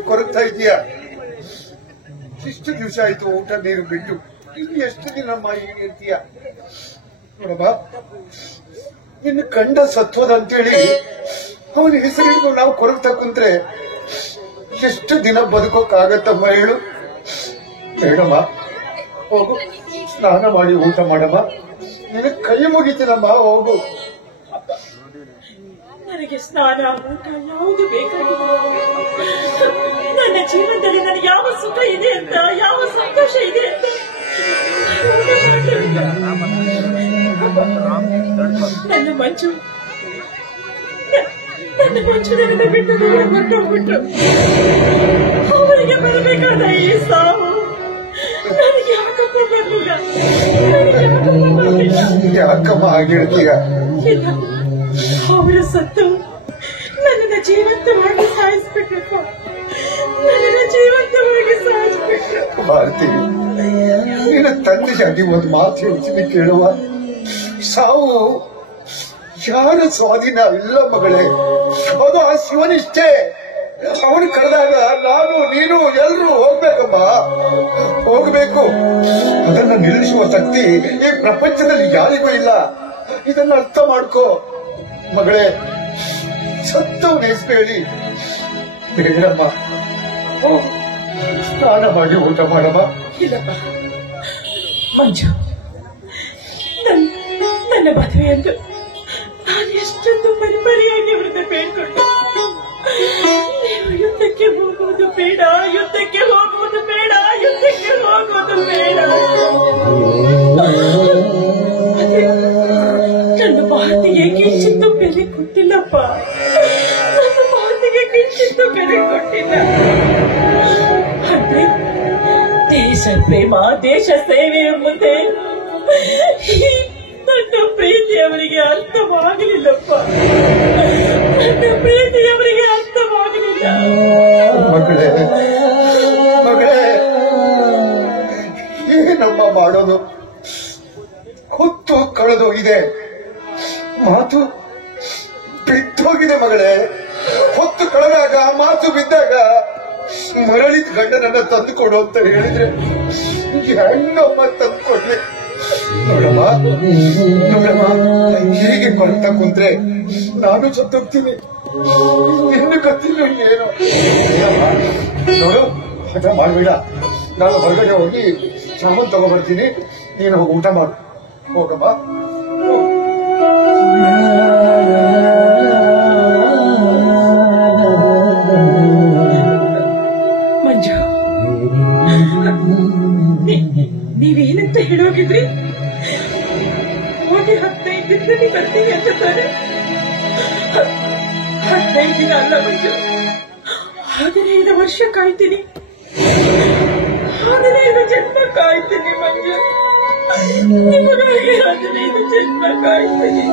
ಕೊರಗ್ತಾ ಇದೀಯಾ? ಇಷ್ಟು ದಿವಸ ಆಯ್ತು ಊಟ ನೀರು ಬಿಟ್ಟು, ಇನ್ನು ಎಷ್ಟು ದಿನಮ್ಮ ಹೀಗೆ ಇರ್ತೀಯ? ನೋಡಮ್ಮ, ನಿನ್ನ ಕಂಡ ಸತ್ವದಂತೇಳಿ ಅವನ ಹೆಸರಿಗೂ ನಾವು ಕೊರಗ್ತಾ ಕುಂತ್ರೆ ಎಷ್ಟು ದಿನ ಬದುಕೋಕ್ಕಾಗತ್ತಮ್ಮ ಹೇಳು? ಬೇಡಮ್ಮ, ಹೋಗು, ಸ್ನಾನ ಮಾಡಿ ಊಟ ಮಾಡಮ್ಮ. ನಿನಗೆ ಕೈ ಮುಗಿತೀನಮ್ಮ, ಹೋಗು. ನನಗೆ ಸ್ನಾನ ಊಟ ಯಾವುದು ಬೇಕಾಗಿಲ್ಲ. ನನ್ನ ಜೀವನದಲ್ಲಿ ನನಗೆ ಯಾವ ಸುಖ ಇದೆ ಅಂತ, ಯಾವ ಸಂತೋಷ ಇದೆ ಅಂತ ನನ್ನ ಮಂಜು ನನ್ನ ಬಿಟ್ಟು ಹೊರಟೋಗ್ಬಿಟ್ಟು ಅವರಿಗೆ ಬರಬೇಕಾದ ಈ ಸಾವು ನನಗೆ ಯಾಕಪ್ಪ ಬರಲಿಲ್ಲ? ಯಾಕಮ್ಮ ಆಗಿರ್ತೀಯ? ಇಲ್ಲ, ಅವರು ಸತ್ತು ನನ್ನನ್ನು ಜೀವಂತವಾಗಿ ಸಾಯಿಸ್ಬಿಟ್ರಪ್ಪ. ನನ್ನನ್ನು ಜೀವಂತವಾಗಿ ಸಾಯಿಸ್ಬಿಟ್ರು. ಭಾರತಿ, ನಿನ್ನ ತಂದೆಯಾಗಿ ಒಂದು ಮಾತು ಹೇಳ್ತೀನಿ ಕೇಳುವ. ಸಾವು ಯಾರ ಸ್ವಾಧೀನ ಇಲ್ಲ ಮಗಳೇ, ಅದು ಆ ಶಿವನಿಷ್ಠೆ. ಅವನು ಕರೆದಾಗ ನಾನು ನೀನು ಎಲ್ಲರೂ ಹೋಗ್ಬೇಕಮ್ಮ, ಹೋಗ್ಬೇಕು. ಅದನ್ನ ನಿಲ್ಲಿಸುವ ಶಕ್ತಿ ಈ ಪ್ರಪಂಚದಲ್ಲಿ ಯಾರಿಗೂ ಇಲ್ಲ. ಇದನ್ನ ಅರ್ಥ ಮಾಡ್ಕೋ ಮಗಳೇ. ಸತ್ತವನ ಹೆಸರು ಹೇಳಿ ಬೇಡಮ್ಮ. ಸ್ನಾನ ಮಾಡಿ ಊಟ ಮಾಡಮ್ಮ. ಇಲ್ಲಪ್ಪ ಮಂಜು, ನನ್ನ ಮದುವೆಯಂದು ನಾನು ಎಷ್ಟೊಂದು ಪರಿಪರಿಯಾಗಿ ಅವರನ್ನ ಬೇಡ್ಕೊಂಡೆ. ನೀವು ಯುದ್ಧಕ್ಕೆ ಹೋಗುವುದು ಬೇಡ, ಯುದ್ಧಕ್ಕೆ ಹೋಗುವುದು ಬೇಡ, ಯುದ್ಧಕ್ಕೆ ಹೋಗುವುದು ಬೇಡ. ನನ್ನ ಮಾತಿಗೆ ಕಿಂಚಿತ್ತು ಬೆಲೆ ಕೊಟ್ಟಿಲ್ಲಪ್ಪ. ನನ್ನ ಮಾತಿಗೆ ಕಿಂಚಿತ್ತು ಬೆಲೆ ಕೊಟ್ಟಿಲ್ಲ. ಅಂದ್ರೆ ದೇಶ ಪ್ರೇಮ, ದೇಶ ಸೇವೆಯ ಮುಂದೆ ನನ್ನ ಪ್ರೀತಿ ಅವರಿಗೆ ಅರ್ಥವಾಗಲಿಲ್ಲಪ್ಪ. ನನ್ನ ಪ್ರೀತಿ ಅವರಿಗೆ ಅರ್ಥವಾಗಲಿಲ್ಲ. ಮಗಳೇ ಮಗಳೇ, ಏನಮ್ಮ ಮಾಡೋದು? ಹೊತ್ತು ಕಳೆದೋಗಿದೆ, ಮಾತು ಬಿಟ್ಟೋಗಿದೆ ಮಗಳೇ. ಹೊತ್ತು ಕಳೆದಾಗ, ಮಾತು ಬಿದ್ದಾಗ ಮರಳಿದ ಗಂಡನನ್ನ ತಂದುಕೊಡು ಅಂತ ಹೇಳಿದ್ರೆ ಹೆಣ್ಣಮ್ಮ ತಂದುಕೊಡ್ಲಿ? ನೋಡಮ್ಮ ಹೀಗೆ ಕೊಡ್ತಾ ಕುಂತ್ರೆ ನಾನು ಸತ್ತೋಗ್ತೀನಿ. ಇನ್ನು ಗೊತ್ತಿಲ್ಲ ಏನು. ನೋಡು, ಹಠ ಮಾಡಬೇಡ. ನಾನು ಹೊರಗಡೆ ಹೋಗಿ ಸಾಮಾನು ತಗೊಂಡ್ಬರ್ತೀನಿ, ನೀನು ಹೋಗಿ ಊಟ ಮಾಡು. ಹೋಗಮ್ಮ. ಮಂಜು, ನೀವೇನಂತ ಹೇಳೋಗಿದ್ರಿ? ಹೋಗಿ 15 ದಿನದಲ್ಲಿ ಬರ್ತೀನಿ ಅಂತ ತಾನೆ? 15 ದಿನ ಅಲ್ಲ ಮಂಜು, 15 ವರ್ಷ ಕಾಯ್ತೀನಿ, 15 ಜನ್ಮ ಕಾಯ್ತೀನಿ ಮಂಜು. ನಿಮಗಾಗಿ 15 ಜನ್ಮ ಕಾಯ್ತೀನಿ.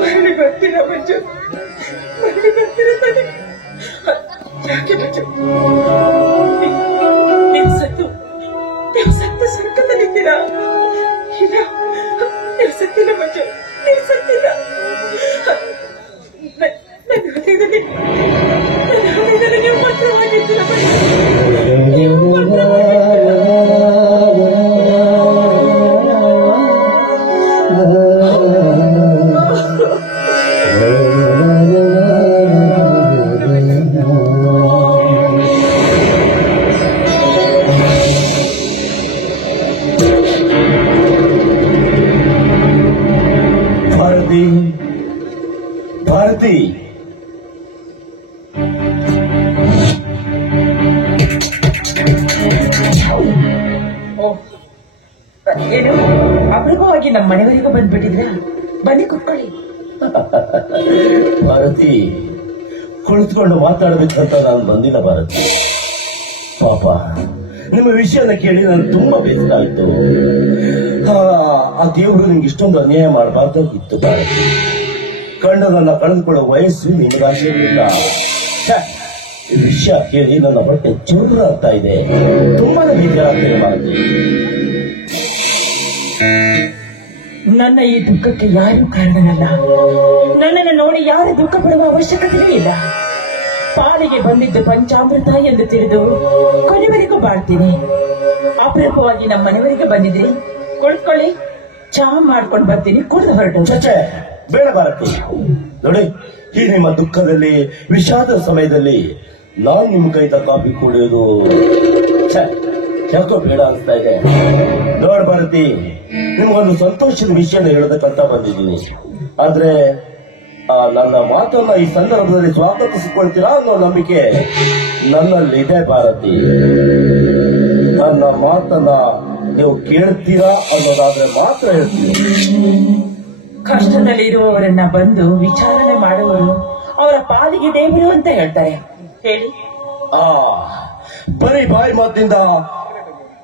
ಮರಳಿ ಬರ್ತೀರ ಮಂಜು? ಮರಳಿ ಬರ್ತೀರ ತಾನೆ? ಯಾಕೆ ಮಂಜು, ನೀವು ಸತ್ತು ಸ್ವರ್ಗದಲ್ಲಿದ್ದೀರಾ? ಇಲ್ಲ, ನೀವು ಸತ್ತಿಲ್ಲ ಮಂಜು, ನೀವು ಸತ್ತಿಲ್ಲ. ನನ್ನ ಹೃದಯದಲ್ಲಿ ನೀವು ಮಾತ್ರವಾಗಿದ್ದೀರ ಮಂಜು, ನೀವು ಮಾತ್ರವಾಗಿದ್ದೀರ. ಭಾರತಿ, ಏನು ಅಪರೂಪವಾಗಿ ನಮ್ಮ ಮನೆಯವರೆಗೂ ಬಂದ್ಬಿಟ್ಟಿದ್ರ? ಬನ್ನಿ ಕೂತ್ಕೊಳ್ಳಿ. ಭಾರತಿ, ಕುಳಿತುಕೊಂಡು ಮಾತಾಡಬೇಕಂತ ನಾನು ಬಂದಿಲ್ಲ ಭಾರತಿ. ಪಾಪ, ನಿಮ್ಮ ವಿಷಯನ ಕೇಳಿ ನಾನು ತುಂಬಾ ಬೇಸರ ಆಯ್ತು. ಆ ದೇವರು ನಿಮ್ಗೆ ಇಷ್ಟೊಂದು ಅನ್ಯಾಯ ಮಾಡಬಾರ್ದಾಗಿತ್ತು ಭಾರತಿ. ಗಂಡನನ್ನ ಕಳೆದುಕೊಳ್ಳೋ ವಯಸ್ಸು ನಿಮಗಾಗಿರಲಿಲ್ಲ. ಈ ವಿಷಯ ಕೇಳಿ ನನ್ನ ಹೊಟ್ಟೆ ಚೂರು ಆಗ್ತಾ ಇದೆ. ತುಂಬಾನೇ ಬೇಜಾರಾಗ್ತಿದೆ ಭಾರತಿ. ನನ್ನ ಈ ದುಃಖಕ್ಕೆ ಯಾರೂ ಕಾರಣನಲ್ಲ. ನನ್ನನ್ನು ನೋಡಿ ಯಾರು ದುಃಖ ಪಡುವ ಅವಶ್ಯಕತೆ ಇಲ್ಲ. ಪಾಲಿಗೆ ಬಂದಿದ್ದು ಪಂಚಾಮೃತ ಎಂದು ತಿಳಿದು ಕೊನೆವರೆಗೂ ಬಾಳ್ತೀನಿ. ಅಪರೂಪವಾಗಿ ನಮ್ಮ ಮನೆಯವರಿಗೆ ಬಂದಿದ್ರಿ, ಕುಳಿತುಕೊಳ್ಳಿ, ಚಹಾ ಮಾಡ್ಕೊಂಡು ಬರ್ತೀನಿ, ಕುಡಿದು ಹೊರಟು. ಚಚೆ, ಬೇಡ ಭಾರತಿ. ನೋಡಿ, ಈ ನಿಮ್ಮ ದುಃಖದಲ್ಲಿ, ವಿಷಾದ ಸಮಯದಲ್ಲಿ ನಾನು ನಿಮ್ ಕೈದ ಕಾಫಿ ಕುಡಿಯೋದು ಯಾಕೋ ಬೇಡ ಅನಿಸ್ತಾ ಇದೆ. ನೋಡ್ ಭಾರತಿ, ನಿಮ್ಗೊಂದು ಸಂತೋಷದ ವಿಷಯನ ಹೇಳೋದಕ್ಕಂತ ಬಂದಿದ್ದೀನಿ. ಆದ್ರೆ ನನ್ನ ಮಾತನ್ನ ಈ ಸಂದರ್ಭದಲ್ಲಿ ಸ್ವಾಗತಿಸಿಕೊಳ್ತೀರಾ ಅನ್ನೋ ನಂಬಿಕೆ ನನ್ನಲ್ಲಿದೆ ಭಾರತಿ. ನನ್ನ ಮಾತನ್ನ ನೀವು ಕೇಳ್ತೀರಾ ಅನ್ನೋದಾದ್ರೆ ಮಾತ್ರ ಹೇಳ್ತೀನಿ. ಕಷ್ಟದಲ್ಲಿ ಇರುವವರನ್ನ ಬಂದು ವಿಚಾರಣೆ ಮಾಡುವವರು ಅವರ ಪಾಲಿಗೆ ದೇವರು ಅಂತ ಹೇಳ್ತಾರೆ. ಹೇಳಿ. ಬರೀ ಬಾಯಿ ಮಾತಿಂದ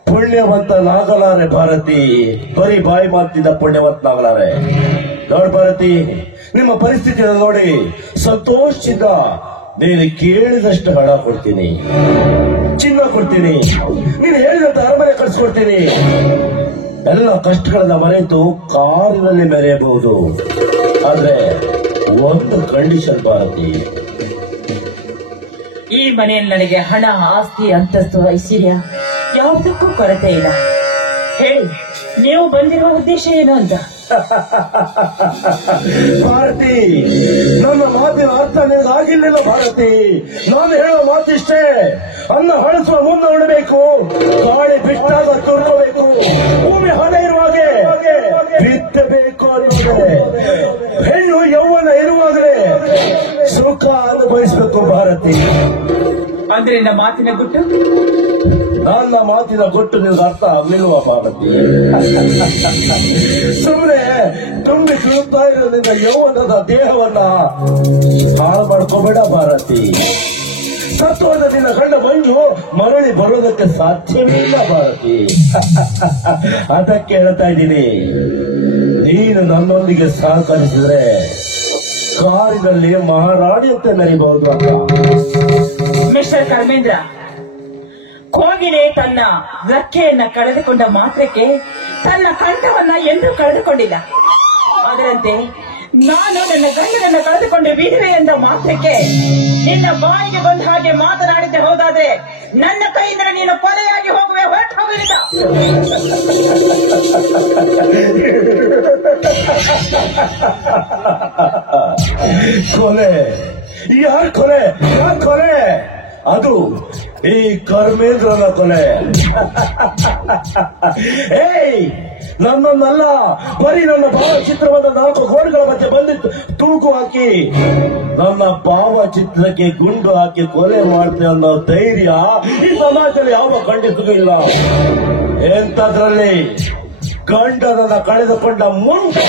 ಪುಣ್ಯವಂತನಾಗಲಾರೆ ಭಾರತಿ. ಬರೀ ಬಾಯಿ ಮಾತಿಂದ ಪುಣ್ಯವಂತನಾಗಲಾರೆ. ನೋಡ್ ಭಾರತಿ, ನಿಮ್ಮ ಪರಿಸ್ಥಿತಿಯನ್ನು ನೋಡಿ ಸಂತೋಷದಿಂದ ನೀನು ಕೇಳಿದಷ್ಟು ಹಣ ಕೊಡ್ತೀನಿ, ಚಿನ್ನ ಕೊಡ್ತೀನಿ, ನೀನು ಹೇಳಿದಂತ ಅರಮನೆ ಕಳಿಸ್ಕೊಡ್ತೀನಿ. ಎಲ್ಲ ಕಷ್ಟಗಳನ್ನ ಮರೆತು ಕಾರಿನಲ್ಲಿ ಮೆರೆಯಬಹುದು. ಆದ್ರೆ ಒಂದು ಕಂಡೀಷನ್ ಭಾರತಿ, ಈ ಮನೆಯಲ್ಲಿ ನನಗೆ ಹಣ, ಆಸ್ತಿ, ಅಂತಸ್ತು, ಐಶ್ವರ್ಯ ಯಾವುದಕ್ಕೂ ಕೊರತೆ ಇಲ್ಲ. ಹೇಳಿ, ನೀವು ಬಂದಿರುವ ಉದ್ದೇಶ ಏನು ಅಂತ? ಭಾರತಿ, ನನ್ನ ಮಾತಿನ ಅರ್ಥ ನಿನಗಾಗಿರ್ಲಿಲ್ಲ ಭಾರತಿ. ನಾನು ಹೇಳೋ ಮಾತಿಷ್ಟೇ, ಅನ್ನ ಹಳಸುವ ಮುನ್ನ ಉಡಬೇಕು, ಗಾಳಿ ಬಿಟ್ಟಾಗ ತುರ್ಕೋಬೇಕು, ಭೂಮಿ ಹಣ ಇರುವಾಗೆ ಬಿತ್ತಬೇಕು ಅನ್ನೋದೇ, ಹೆಣ್ಣು ಯೌವನ ಇರುವಾಗಲೇ ಸುಖ ಅನುಭವಿಸಬೇಕು ಭಾರತಿ. ಅಂದ್ರೆ ನನ್ನ ಮಾತಿನ ಗುಟ್ಟು? ನನ್ನ ಮಾತಿನ ಗುಟ್ಟು ನಿಮ್ಗೆ ಅರ್ಥ ಆಗ್ಲಿಲ್ವ ಭಾರತಿ? ಸುಮ್ಮನೆ ತುಂಬಿ ತುಳುತ್ತಾ ಇರೋ ನಿನ್ನ ಯೌವನದ ದೇಹವನ್ನ ಹಾಳು ಮಾಡ್ಕೋಬೇಡ ಭಾರತಿ. ಸತ್ವದ ನಿನ್ನ ಗಂಡ ಮಂಜು ಮರಳಿ ಬರೋದಕ್ಕೆ ಸಾಧ್ಯವಿಲ್ಲ ಭಾರತಿ. ಅದಕ್ಕೆ ಹೇಳ್ತಾ ಇದ್ದೀನಿ, ನೀನು ನನ್ನೊಂದಿಗೆ ಸಹಕರಿಸಿದ್ರೆ ಕಾರಿನಲ್ಲಿ ಮಹಾರಾಣಿಯಂತೆ ಮೆರಿಬಹುದು ಅಂತ. ಮಿಸ್ಟರ್ ಕರ್ಮೇಂದ್ರ, ಕೋಗಿಲೆ ತನ್ನ ರೆಕ್ಕೆಯನ್ನ ಕಳೆದುಕೊಂಡ ಮಾತ್ರಕ್ಕೆ ತನ್ನ ಕಂಠವನ್ನ ಎಂದೂ ಕಳೆದುಕೊಂಡಿಲ್ಲ. ಅದರಂತೆ ನಾನು ನನ್ನ ಗಂಡನನ್ನ ಕಳೆದುಕೊಂಡೆ ವಿಧವೆ ಎಂದ ಮಾತ್ರಕ್ಕೆ ನಿನ್ನ ಬಾಯಿಗೆ ಬಂದ ಹಾಗೆ ಮಾತನಾಡಿದ್ದೆ ಹೋದಾದ್ರೆ ನನ್ನ ಕೈಯಿಂದ ನೀನು ಕೊಲೆಯಾಗಿ ಹೋಗುವೆ, ಹೊರಟು ಹೋಗಲಿಲ್ಲ. ಕೊಲೆ? ಯಾರ್ ಕೊಲೆ? ಯಾರ್ ಕೊಲೆ? ಅದು ಈ ಕರ್ಮೇಂದ್ರನ ಕೊಲೆ. ಏಯ್, ನನ್ನನ್ನಲ್ಲ, ಬರೀ ನನ್ನ ಭಾವಚಿತ್ರವನ್ನು 4 ಗೋಡೆಗಳ ಮಧ್ಯೆ ಬಂದಿತ್ತು ತೂಕು ಹಾಕಿ ನನ್ನ ಭಾವಚಿತ್ರಕ್ಕೆ ಗುಂಡು ಹಾಕಿ ಕೊಲೆ ಮಾಡ್ತೇನೆ ಅನ್ನೋ ಧೈರ್ಯ ಈ ಸಮಾಜದಲ್ಲಿ ಯಾವ ಖಂಡಿತಗೂ ಇಲ್ಲ. ಎಂತದ್ರಲ್ಲಿ ಗಂಡನನ್ನ ಕಳೆದುಕೊಂಡ ಮುಂದೆ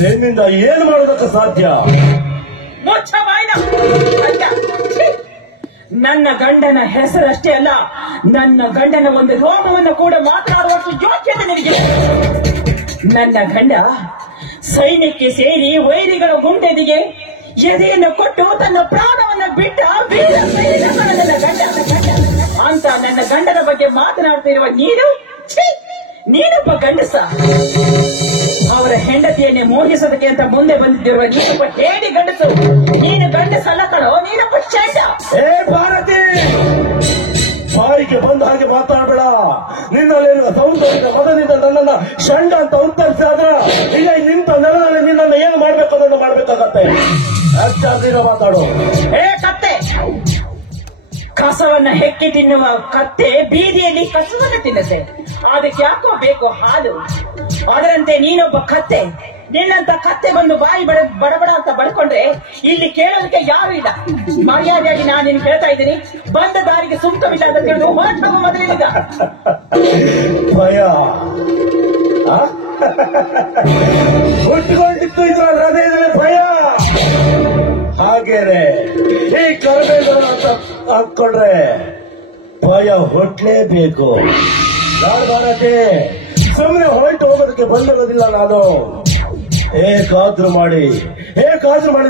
ನಿನ್ನಿಂದ ಏನು ಮಾಡೋದಕ್ಕೆ ಸಾಧ್ಯ? ಮುಚ್ಚ ಬಾಯ್ನ. ನನ್ನ ಗಂಡನ ಹೆಸರಷ್ಟೇ ಅಲ್ಲ, ನನ್ನ ಗಂಡನ ಒಂದು ರೋಮವನ್ನು ಕೂಡ ಮಾತನಾಡುವಷ್ಟು ಯೋಗ್ಯತೆ ನಿನಗೆ. ನನ್ನ ಗಂಡ ಸೈನ್ಯಕ್ಕೆ ಸೇರಿ ವೈರಿಗಳ ಗುಂಡೆದಿಗೆ ಎದೆಯನ್ನು ಕೊಟ್ಟು ತನ್ನ ಪ್ರಾಣವನ್ನು ಬಿಟ್ಟ ವೀರ ಸೈನಿಕ ನನ್ನ ಗಂಡ. ಅಂತ ನನ್ನ ಗಂಡನ ಬಗ್ಗೆ ಮಾತನಾಡ್ತಿರುವ ನೀನು, ನೀನೊಬ್ಬ ಗಂಡಸ. ಅವರ ಹೆಂಡತಿಯನ್ನೇ ಮೋಹಿಸೋದಕ್ಕೆ ಅಂತ ಮುಂದೆ ಬಂದಿದ್ದಿರುವ ನೀನೊಬ್ಬ ಹೇಳಿ ಗಂಡಸು. ನೀನು ಗಂಡಸಲ್ಲ ಕಣೋ, ನೀನೊಬ್ಬ ಚಂಡ. ಏ ಭಾರತಿ, ಬಾಯಿಗೆ ಬಂದ ಹಾಗೆ ಮಾತಾಡಬೇಡ. ನಿನ್ನಲ್ಲಿರುವ ಸೌಂದರ್ಯದ ಪದದಿಂದ ನನ್ನನ್ನ ಷಂಡ ಅಂತ ಉತ್ತರಿಸಿದ ಈಗ ನಿಂತ ನೆಲದಲ್ಲಿ ನಿನ್ನನ್ನು ಏನು ಮಾಡ್ಬೇಕು ಅನ್ನೋದು ಮಾಡ್ಬೇಕಾಗತ್ತೆ. ಅಷ್ಟಾದ್ರೀಗ ಮಾತಾಡು. ಏ ಕತ್ತೆ, ಕಸವನ್ನ ಹೆಕ್ಕಿ ತಿನ್ನುವ ಕತ್ತೆ ಬೀದಿಯಲ್ಲಿ ಕಸವನ್ನ ತಿನ್ನುತ್ತೆ, ಅದಕ್ಕೆ ಯಾಕೋ ಬೇಕು ಹಾಲು. ಅದರಂತೆ ನೀನೊಬ್ಬ ಕತ್ತೆ. ನಿನ್ನಂತ ಕತ್ತೆ ಬಂದು ಬಾಯಿ ಬಡಬಡ ಅಂತ ಬಡ್ಕೊಂಡ್ರೆ ಇಲ್ಲಿ ಕೇಳೋದಕ್ಕೆ ಯಾರು ಇಲ್ಲ. ಮರ್ಯಾದೆಯಾಗಿ ನಾನು ನಿನ್ ಕೇಳ್ತಾ ಇದ್ದೀನಿ, ಬಂದ ದಾರಿಗೆ ಸುಂಕವಿಲ್ಲ ಅಂತ ತಿಳಿದು ಹೊರಟು ಮೊದಲಿನಿಂದ. ಭಯ ಹುಟ್ಟುಕೊಂಡಿತ್ತು ಇದು ಹೃದಯದಲ್ಲಿ ಭಯ. ಹಾಗೇನೆ ಈ ಕರ್ಮೇಂದ್ರ ಅಂತ ಹಾಕೊಂಡ್ರೆ ಭಯ ಹುಟ್ಲೇಬೇಕು. ಭಾರತಿ, ಸುಮ್ಮನೆ ಹೊರಟು ಹೋಗೋದಕ್ಕೆ ಬಂದಿರೋದಿಲ್ಲ ನಾನು. ಹೇಗಾದ್ರೂ ಮಾಡಿ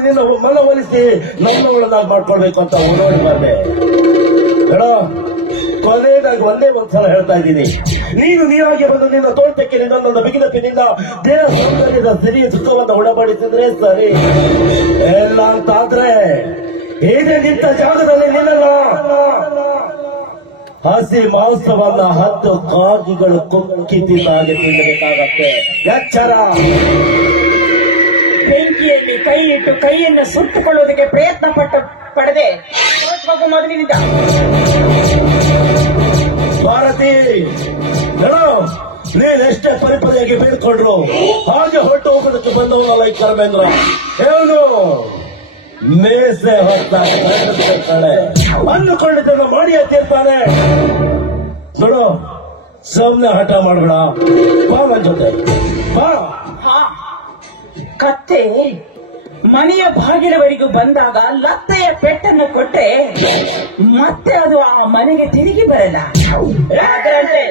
ನಿನ್ನ ಮನವೊಲಿಸಿ ನನ್ನೊಳಗಾಗಿ ಮಾಡ್ಕೊಳ್ಬೇಕು ಅಂತ ಓಡೋಡಿ ಬಂದೆ. ಕೊನೆಯದಾಗಿ ಒಂದೇ ಒಂದ್ಸಲ ಹೇಳ್ತಾ ಇದ್ದೀನಿ, ನೀನಾಗಿ ಬಂದು ನಿನ್ನ ತೋಟಕ್ಕೆ ನನ್ನನ್ನು ಬಿಗಿದಪ್ಪಿನಿಂದ ದೇಹ ಸೌಂದರ್ಯದ ಸಿರಿಯ ಸುಖವನ್ನು ಉಡಬಡಿಸಿದ್ರೆ ಸರಿ. ಎಲ್ಲ ಅಂತಾದ್ರೆ ಹೀಗೆ ನಿಂತ ಜಾಗದಲ್ಲಿ ನಿನ್ನಲ್ಲ ಹಸಿ ಮಾಂಸವನ್ನ 10 ಕಾಗಿಗಳು ಕುಕ್ಕಿದ್ದಾಗೆ ತಿನ್ನಬೇಕಾಗತ್ತೆ. ಎಚ್ಚರ. ಬೆಂಕಿಯಲ್ಲಿ ಕೈ ಇಟ್ಟು ಕೈಯನ್ನು ಸುಟ್ಟುಕೊಳ್ಳುವುದಕ್ಕೆ ಪ್ರಯತ್ನ ಪಡದೆ ಹೋಗು ಮೊದಲಿನಿಂದ. ಭಾರತಿ, ನೀನೆಷ್ಟೇ ಪರಿಪರಿಯಾಗಿ ಬೇಡ್ಕೊಂಡ್ರು ಹಾಗೆ ಹೊರಟು ಹೋಗೋದಕ್ಕೆ ಬಂದವನಲ್ಲ ಈ ಕರ್ಮೇಂದ್ರ. ಏನು ಮೇಸೆ ಹೊತ್ತಾಳೆ ಅಂದುಕೊಂಡಿದ್ದನ್ನು ಮಾಡಿಯೇ ತೀರ್ತಾನೆ. ನೋಡು, ಸುಮ್ನೆ ಹಠ ಮಾಡಬೇಡ, ಬಾ ನನ್ನ ಜೊತೆ ಬಾ. ಕತ್ತೆ ಮನೆಯ ಬಾಗಿಲವರೆಗೂ ಬಂದಾಗ ಲತ್ತೆಯ ಪೆಟ್ಟನ್ನು ಕೊಟ್ಟರೆ ಮತ್ತೆ ಅದು ಆ ಮನೆಗೆ ತಿರುಗಿ ಬರಲ್ಲ. ಅದರಂತೆ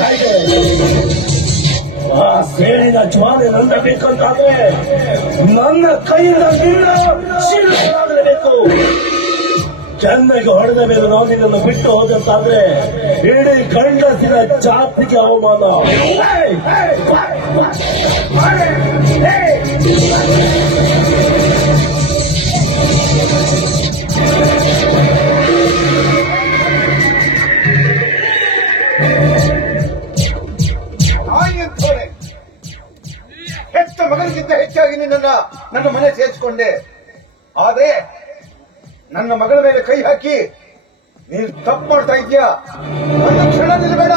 ಆಗ್ತಾ ಇದೆ. ಆ ಸೇಡಿನ ಜ್ವಾಲೆ ನನ್ನ ಬೇಕಂತಾದ್ರೆ ನನ್ನ ಕೈಯಿಂದ ನಿನ್ನ ಶಿರಸಾಗಲೇಬೇಕು. ಚೆನ್ನಾಗಿ ಹೊಡೆದ ಮೇಲೆ ನಾವು ನಿನ್ನನ್ನು ಬಿಟ್ಟು ಹೋದಂತಾದ್ರೆ ಇಡೀ ಗಂಡಸಿನ ಜಾತಿಗೆ ಅವಮಾನ. ಹೆತ್ತ ಮಗನಿಗಿಂತ ಹೆಚ್ಚಾಗಿ ನನ್ನ ಮನೆ ಸೇರಿಸಿಕೊಂಡೆ. ಆದ್ರೆ ನನ್ನ ಮಗಳ ಮೇಲೆ ಕೈ ಹಾಕಿ ನೀನು ತಪ್ಪು ಮಾಡ್ತಾ ಇದ್ಯಾ. ಒಂದು ಕ್ಷಣ ನಿಲ್ಲಬೇಡ,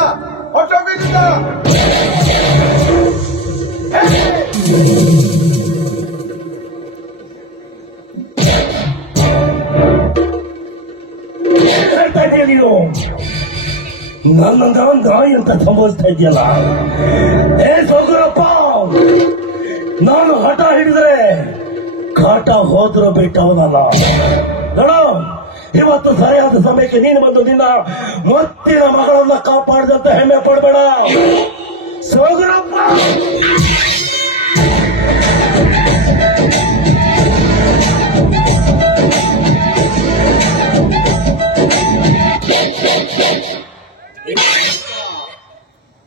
ಹೊಟ್ಟೋಗಿದ್ದ ಹೇಳ್ತಾ ಇದೀಯ ನೀನು. ನನ್ನಂದ್ರ ನಾಯಿ ಅಂತ ಸಂಭವಿಸ್ತಾ ಇದೆಯಲ್ಲ. ಏ ಸೋಗುರಪ್ಪ, ನಾನು ಹಠ ಹಿಡಿದ್ರೆ ಕಾಟ ಹೋದ್ರು ಬಿಟ್ಟವನಲ್ಲ. ನೋಡ, ಇವತ್ತು ಸರಿಯಾದ ಸಮಯಕ್ಕೆ ನೀನು ಬಂದು ನಿನ್ನ ಮುತ್ತಿನ ಮಗಳನ್ನ ಕಾಪಾಡಿದಂತ ಹೆಮ್ಮೆ ಪಡಬೇಡ ಸೋಗುರಪ್ಪ.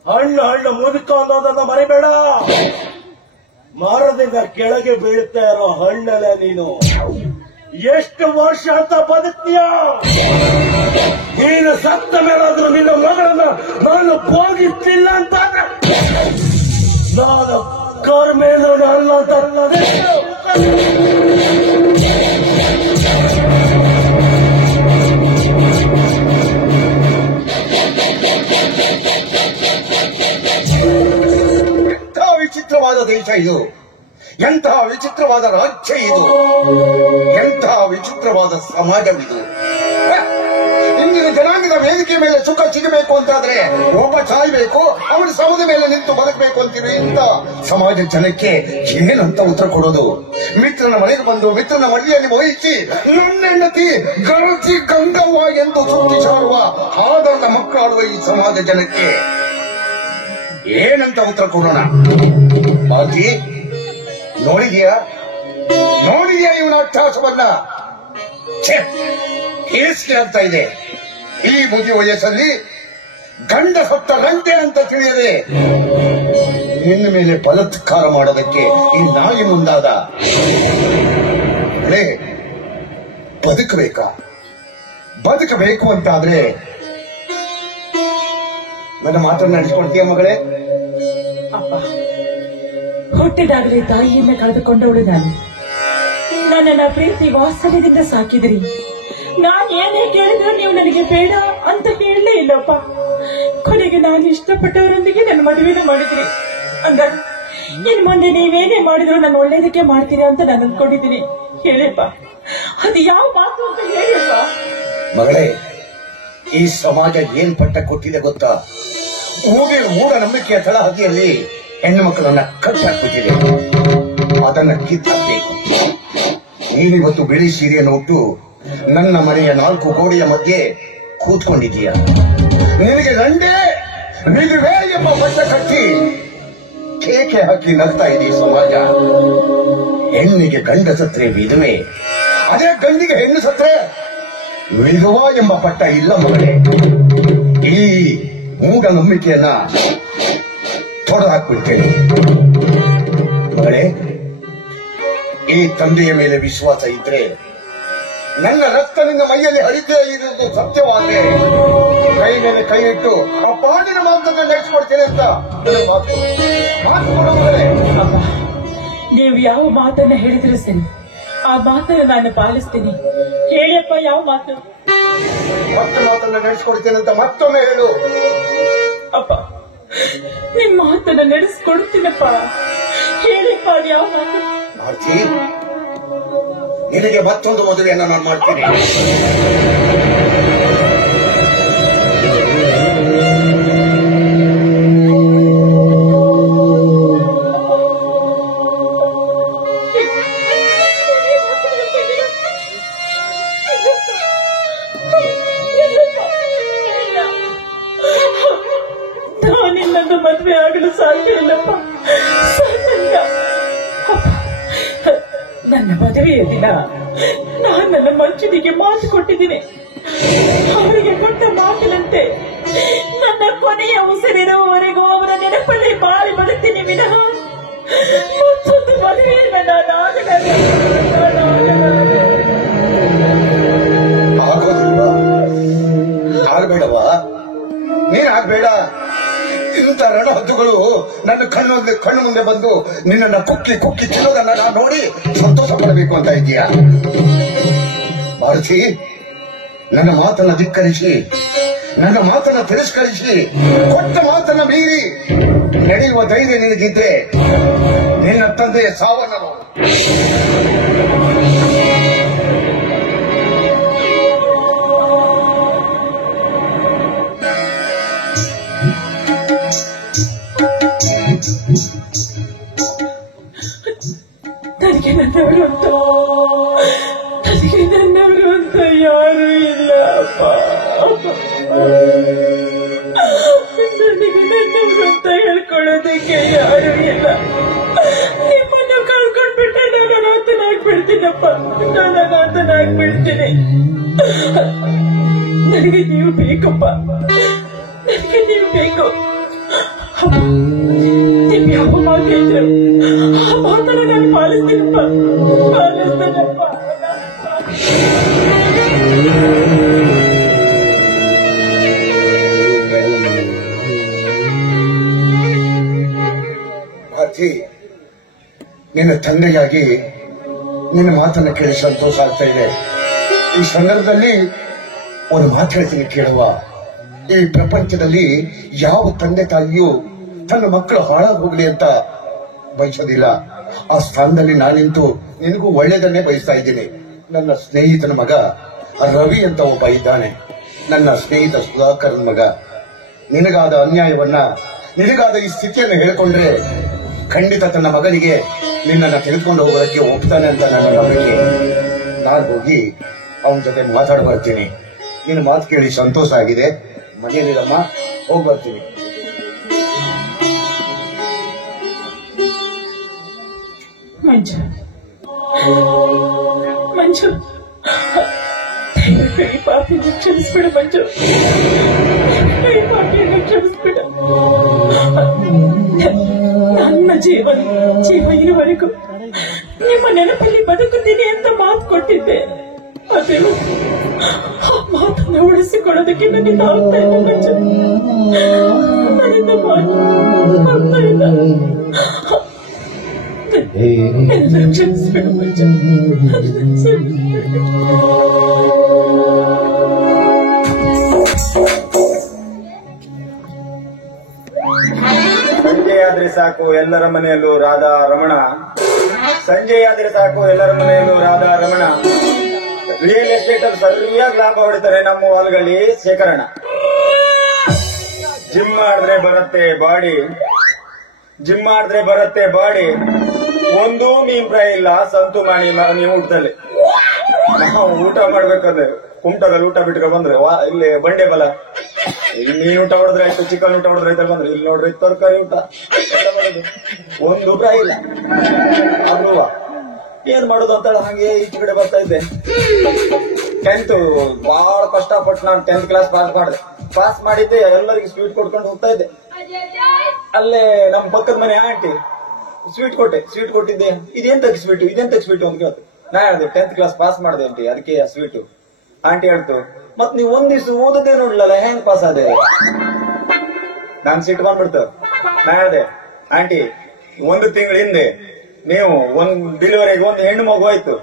ಹಣ್ಣು ಮುದುಕ ಅನ್ನೋದನ್ನ ಮರಿಬೇಡ. ಮರದಿಂದ ಕೆಳಗೆ ಬೀಳ್ತಾ ಇರೋ ಹಣ್ಣಲ್ಲ ನೀನು. ಎಷ್ಟು ವರ್ಷ ಅಂತ ಬದುಕ್ತೀಯ? ನೀನು ಸತ್ತ ಮೇಲಾದ್ರೂ ನಿನ್ನ ಮಗಳನ್ನ ನಾನು ಹೋಗಿಸ್ಲಿಲ್ಲ ಅಂತಾದ್ರೆ ನಾನು ಕರ್ಮೇಂದ್ರ ಅಲ್ಲ ಅಂತಲ್ಲದೆ. ವಿಚಿತ್ರವಾದ ದೇಶ ಇದು, ಎಂತಹ ವಿಚಿತ್ರವಾದ ರಾಜ್ಯ ಇದು, ಎಂತಹ ವಿಚಿತ್ರವಾದ ಸಮಾಜವಿದು. ಇಂದಿನ ಜನಾಂಗದ ವೇದಿಕೆ ಮೇಲೆ ಸುಖ ಸಿಗಬೇಕು ಅಂತಾದ್ರೆ ಒಬ್ಬ ಸಾಯ್ಬೇಕು, ಅವನ ಸೌದ ಮೇಲೆ ನಿಂತು ಬದುಕಬೇಕು ಅಂತೀವಿ. ಇಂಥ ಸಮಾಜ ಜನಕ್ಕೆ ಏನಂತ ಉತ್ತರ ಕೊಡೋದು? ಮಿತ್ರನ ಮನೆಗೆ ಬಂದು ಮಿತ್ರನ ಮಡಿಯಲ್ಲಿ ವಹಿಸಿ ನನ್ನ ಹೆಂಡತಿ ಗರಸಿ ಗಂಗವ್ವ ಎಂದು ಸುತ್ತಿ ಸಾರುವ ಆಧಾರದ ಮಕ್ಕಳಾಡುವ ಈ ಸಮಾಜ ಜನಕ್ಕೆ ಏನಂತ ಉತ್ತರ ಕೊಡೋಣ? ಬಾಜಿ, ನೋಡಿದ್ಯಾ ಇವನ ಅಟ್ಟಹಾಸವನ್ನ? ಕೇಳಿಸ್ಕೆ ಆಗ್ತಾ ಇದೆ. ಈ ಮುಗಿ ವಯಸ್ಸಲ್ಲಿ ಗಂಡ ಸತ್ತ ಗಂಟೆ ಅಂತ ತಿಳಿಯದೆ ನಿನ್ನ ಮೇಲೆ ಬಲಾತ್ಕಾರ ಮಾಡೋದಕ್ಕೆ ಈ ನಾಯಿ ಮುಂದಾದ. ಬದುಕಬೇಕು ಅಂತಾದ್ರೆ ನನ್ನ ಮಾತನ್ನು ನಡೆಸ್ಕೊಡ್ತೀಯ ಮಗಳೇ? ಅಪ್ಪ, ಹುಟ್ಟಿದಾಗಲೇ ತಾಯಿಯನ್ನ ಕಳೆದುಕೊಂಡವಳು ನಾನು. ನನ್ನನ್ನ ಪ್ರೀತಿ ವಾತ್ಸಲ್ಯದಿಂದ ಸಾಕಿದ್ರಿ. ನಾನ್ ಏನೇ ಕೇಳಿದ್ರು ನೀವು ನನಗೆ ಬೇಡ ಅಂತ ಹೇಳಲೇ ಇಲ್ಲಪ್ಪ. ಕೊನೆಗೆ ನಾನು ಇಷ್ಟಪಟ್ಟವರೊಂದಿಗೆ ನನ್ನ ಮದುವೆನ ಮಾಡಿದ್ರಿ. ಅಂದ ಇನ್ ಮುಂದೆ ನೀವೇನೇ ಮಾಡಿದ್ರು ನಾನು ಒಳ್ಳೇದಕ್ಕೆ ಮಾಡ್ತೀರಾ ಅಂತ ನಾನು ಅಂದ್ಕೊಂಡಿದ್ದೀನಿ. ಹೇಳಿಪ್ಪ, ಅದು ಯಾವ ಮಾತು ಅಂತ ಹೇಳಿಪ್ಪ. ಮಗಳೇ, ಈ ಸಮಾಜ ಏನ್ ಪಟ್ಟ ಕೊಟ್ಟಿದೆ ಗೊತ್ತಾ? ಮೂಢನಂಬಿಕೆಯ ತಳಹದಿಯಲ್ಲಿ ಹೆಣ್ಣು ಮಕ್ಕಳನ್ನ ಕಟ್ಟಾಕ್ಬಿಟ್ಟಿದೆ. ಅದನ್ನ ಕಿತ್ತಾಕ್ಬೇಕು. ನೀನಿವತ್ತು ಬಿಳಿ ಸೀರೆಯನ್ನು ಉಟ್ಟು ನನ್ನ ಮನೆಯ 4 ಗೋಡೆಯ ಮಧ್ಯೆ ಕೂತ್ಕೊಂಡಿದ್ದೀಯ. ನಿನಗೆ ರಂಡೆ ನಿಜವೇ ಎಂಬ ಬಟ್ಟ ಕಟ್ಟಿ ಕೇಕೆ ಹಾಕಿ ನಗ್ತಾ ಇದೆ ಸಮಾಜ. ಹೆಣ್ಣಿಗೆ ಗಂಡ ಸತ್ರೆ ವಿಧವೆ, ಅದೇ ಗಂಡಿಗೆ ಹೆಣ್ಣು ಸತ್ರೆ ವಿಧವಾ ಎಂಬ ಪಟ್ಟ ಇಲ್ಲ ಮಗಳೇ. ಈ ಮೂಢನಂಬಿಕೆಯನ್ನ ತೊಡೆದುಹಾಕ್ಬಿಡ್ತೇನೆ ಮಗಳೇ. ಈ ತಂದೆಯ ಮೇಲೆ ವಿಶ್ವಾಸ ಇದ್ರೆ, ನನ್ನ ರಕ್ತ ನಿನ್ನ ಮೈಯಲ್ಲಿ ಹರಿದೇ ಇರುವುದು ಸತ್ಯವಾದ್ರೆ ಕೈ ಮೇಲೆ ಕೈ ಇಟ್ಟು ಆ ಪಾಂಡಿನ ಮಾತನ್ನ ನಡೆಸ್ಕೊಡ್ತೇನೆ ಅಂತ ಮಾತು ಕೊಡು ಮಗಳೇ. ನೀವು ಯಾವ ಮಾತನ್ನ ಹೇಳಿದ್ರೆ ಸರಿ, ಆ ಮಾತನ್ನು ನಾನು ಪಾಲಿಸ್ತೀನಿ. ಹೇಳಿಯಪ್ಪ, ಯಾವ ಮಾತು? ಮತ್ತೆ ಮಾತನ್ನ ನಡೆಸ್ಕೊಡ್ತೇನೆ ಅಂತ ಮತ್ತೊಮ್ಮೆ ಹೇಳು. ಅಪ್ಪ, ನಿಮ್ ಮಾತನ್ನ ನಡೆಸ್ಕೊಡ್ತೀನಪ್ಪ. ಹೇಳಿಯಪ್ಪ, ಅದು ಯಾವ ಮಾತು? ಆರ್ತಿ, ನಿನಗೆ ಮತ್ತೊಂದು ಮದುವೆಯನ್ನ ನಾನು ಮಾಡ್ತೀನಿ. ಸಾಧ್ಯ ಇಲ್ಲಪ್ಪ, ಸಾಧ್ಯ ಇಲ್ಲ. ನನ್ನ ಮದುವೆಯ ದಿನ ನಾನು ನನ್ನ ಮಂಚುನಿಗೆ ಮಾತು ಕೊಟ್ಟಿದ್ದೀನಿ. ಅವರಿಗೆ ಕೊಟ್ಟ ಮಾತಿನಂತೆ ನನ್ನ ಕೊನೆಯ ಉಸಿರಿರುವವರೆಗೂ ಅವರ ನೆನಪಲ್ಲಿ ಬಾಳಿ ಬರುತ್ತೀನಿ ವಿನಃ ಮತ್ತೊಂದು ಮದುವೆಯನ್ನ ಆಗ್ಬೇಡವಾ, ನೀನ್ ಆಗ್ಬೇಡ. ಇಂಥ ರಣ ಹದ್ದುಗಳು ನನ್ನ ಕಣ್ಣು ಮುಂದೆ ಬಂದು ನಿನ್ನನ್ನ ಕುಕ್ಕಿ ತಿನ್ನೋದನ್ನ ನಾನು ನೋಡಿ ಸಂತೋಷ ಪಡಬೇಕು ಅಂತ ಇದೀಯಾ? ಭಾರತಿ, ನನ್ನ ಮಾತನ್ನ ಧಿಕ್ಕರಿಸಿ, ನನ್ನ ಮಾತನ್ನ ತಿರಸ್ಕರಿಸಿ, ಕೊಟ್ಟ ಮಾತನ್ನ ಮೀರಿ ನಡೆಯುವ ಧೈರ್ಯ ನಿನಗಿದ್ರೆ ನಿನ್ನ ತಂದೆಯ ಸಾವನ್ನ ನನಗೆ ನನ್ನವರು ಅಂತ ಯಾರು ಇಲ್ಲ ಅಪ್ಪ. ನನಗೆ ನನ್ನವರು ಅಂತ ಹೇಳ್ಕೊಳ್ಳೋದಕ್ಕೆ ಯಾರು ಇಲ್ಲ. ನಿಮ್ಮನ್ನು ಕಳ್ಕೊಂಡ್ಬಿಟ್ರೆ ನಾನು ಅನಾಥನಾಗ್ಬಿಡ್ತೀನಪ್ಪ, ನಾನು ಅನಾಥನಾಗ್ಬಿಡ್ತೀನಿ. ನನಗೆ ನೀವು ಬೇಕಪ್ಪ, ನನಗೆ ನೀವು ಬೇಕು. ನಿಮ್ಗೆ ಯಾವ ಮಾತು ಇದ್ರು ಆ ಮಾತನ್ನ ನಾನು ಪಾಲಿಸ್ತೀನಪ್ಪ, ಪಾಲಿಸ್ತೀನಪ್ಪ. ಭಾರತಿ, ನಿನ್ನ ತಂದೆಗಾಗಿ ನಿನ್ನ ಮಾತನ್ನ ಕೇಳಿ ಸಂತೋಷ ಆಗ್ತಾ ಇದೆ. ಈ ಸಂದರ್ಭದಲ್ಲಿ ಒಂದು ಮಾತು ಹೇಳ್ತೀನಿ ಕೇಳುವ. ಈ ಪ್ರಪಂಚದಲ್ಲಿ ಯಾವ ತಂದೆ ತಾಯಿಯೂ ತನ್ನ ಮಕ್ಕಳು ಹಾಳಾಗಿ ಹೋಗ್ಲಿ ಅಂತ ಬಯಸೋದಿಲ್ಲ. ಆ ಸ್ಥಾನದಲ್ಲಿ ನಾನಿಂತು ನಿನಗೂ ಒಳ್ಳೇದನ್ನೇ ಬಯಸ್ತಾ ಇದ್ದೀನಿ. ನನ್ನ ಸ್ನೇಹಿತನ ಮಗ ರವಿ ಅಂತ ಒಬ್ಬ ಇದ್ದಾನೆ, ನನ್ನ ಸ್ನೇಹಿತ ಸುಧಾಕರನ್ ಮಗ. ನಿನಗಾದ ಅನ್ಯಾಯವನ್ನ, ನಿನಗಾದ ಈ ಸ್ಥಿತಿಯನ್ನು ಹೇಳ್ಕೊಂಡ್ರೆ ಖಂಡಿತ ತನ್ನ ಮಗನಿಗೆ ನಿನ್ನನ್ನು ತೆಗೆದುಕೊಂಡು ಹೋಗೋದಕ್ಕೆ ಒಪ್ತಾನೆ ಅಂತ ನನ್ನ ನಂಬಿಕೆ. ನಾನು ಹೋಗಿ ಅವನ ಜೊತೆ ಮಾತಾಡಿ ಬರ್ತೀನಿ. ನಿನ್ನ ಮಾತು ಕೇಳಿ ಸಂತೋಷ ಆಗಿದೆ. ಮನೆಯಲ್ಲಿರಮ್ಮ, ಹೋಗಿ ಬರ್ತೀನಿ. ಮಂಜು, ಮಂಜು, ಈ ಪಾಪಿಯನ್ನು ಕ್ಷಮಿಸ್ಬಿಡ ಮಂಜು, ಈ ಪಾಪಿಯನ್ನು ಕ್ಷಮಿಸ್ಬಿಡ. ನನ್ನ ಜೀವ ಇರುವವರೆಗೂ ನಿಮ್ಮ ನೆನಪಲ್ಲಿ ಬದುಕುತ್ತೀನಿ ಅಂತ ಮಾತು ಕೊಟ್ಟಿದ್ದೆ. ಅದೇ ಆ ಮಾತನ್ನು ಉಳಿಸಿಕೊಳ್ಳೋದಕ್ಕೆ ನನ್ನಿಂದ ಆಗ್ತಾ ಇಲ್ಲ ಮಂಜು, ನನ್ನಿಂದ ಆಗ್ತಾ ಇಲ್ಲ. ಕ್ಷಮಿಸ್ಬಿಡ ಮಂಜು. ಸಂಜೆಯಾದ್ರೆ ಸಾಕು ಎಲ್ಲರ ಮನೆಯಲ್ಲೂ ರಾಧಾ ರಮಣ, ಸಂಜೆಯಾದ್ರೆ ಸಾಕು ಎಲ್ಲರ ಮನೆಯಲ್ಲೂ ರಾಧಾ ರಮಣ. ರಿಯಲ್ ಎಸ್ಟೇಟ್ ಅಲ್ಲಿ ಸರಿಯಾಗಿ ಲಾಭ ಹೊಡಿತಾರೆ ನಮ್ಮ ಹೊಲಗಳಿ ಶೇಖರಣ. ಜಿಮ್ ಮಾಡಿದ್ರೆ ಬರುತ್ತೆ ಬಾಡಿ, ಜಿಮ್ ಮಾಡಿದ್ರೆ ಬರುತ್ತೆ ಬಾಡಿ. ಒಂದು ಮೀನ್ ಫ್ರೈ ಇಲ್ಲ ಸಂತು ಮಾಡಿ ನೀವು ಊಟದಲ್ಲಿ. ನಾವು ಊಟ ಮಾಡ್ಬೇಕಾದ್ರೆ ಕುಮಟದಲ್ಲಿ ಊಟ ಬಿಟ್ಕೊ ಬಂದ್ರೆ ಇಲ್ಲಿ ಬಂಡೆ ಬಲ, ಇಲ್ಲಿ ಮೀನ್ ಊಟ ಹೊಡೆದ್ರೆ ಆಯ್ತು, ಚಿಕನ್ ಊಟ ಹೊಡೆದ್ರೆ ಆಯ್ತು ಬಂದ್ರೆ ಇಲ್ಲಿ ನೋಡ್ರಿ ತರಕಾರಿ ಊಟ ಒಂದು ಊಟ ಇಲ್ಲ. ಅಲ್ವಾ ಏನ್ ಮಾಡೋದು ಅಂತ ಹಂಗೆ ಈಚೆ ಕಡೆ ಬರ್ತಾ ಇದ್ದೆ. 10th ಬಹಳ ಕಷ್ಟಪಟ್ಟು ನಾನು 10th ಕ್ಲಾಸ್ ಪಾಸ್ ಮಾಡಿದ್ದೆ. ಎಲ್ಲರಿಗೂ ಸ್ವೀಟ್ ಕೊಟ್ಕೊಂಡು ಹೋಗ್ತಾ ಇದ್ದೆ. ಅಲ್ಲೇ ನಮ್ ಪಕ್ಕದ ಮನೆ ಆಂಟಿ ಸ್ವೀಟ್ ಕೊಟ್ಟಿದ್ದೆ. ಇದೆಂತಕ್ಕೆ ಸ್ವೀಟ್ ಅಂತ ಕೇಳ್ತು. ನಾ ಹೇಳ್ದೆ 10th ಕ್ಲಾಸ್ ಪಾಸ್ ಮಾಡಿದೆ ಆಂಟಿ, ಅದಕ್ಕೆ ಸ್ವೀಟು. ಆಂಟಿ ಹೇಳ್ತು, ಮತ್ ನೀವ್ ಒಂದ್ ದಿವ್ಸ ಓದದೇ ನೋಡ್ಲಲ್ಲ ಹೆಂಗ್ ಪಾಸ್ ಆದೆ? ನಾನ್ ಸಿಟ್ಟು ಬಂದ್ಬಿಡ್ತು. ನಾ ಹೇಳ್ದೆ, ಆಂಟಿ 1 ತಿಂಗಳ ಹಿಂದೆ ನೀವು ಡೆಲಿವರಿಗೆ ಒಂದು ಹೆಣ್ಣು ಮಗು ಆಯ್ತು,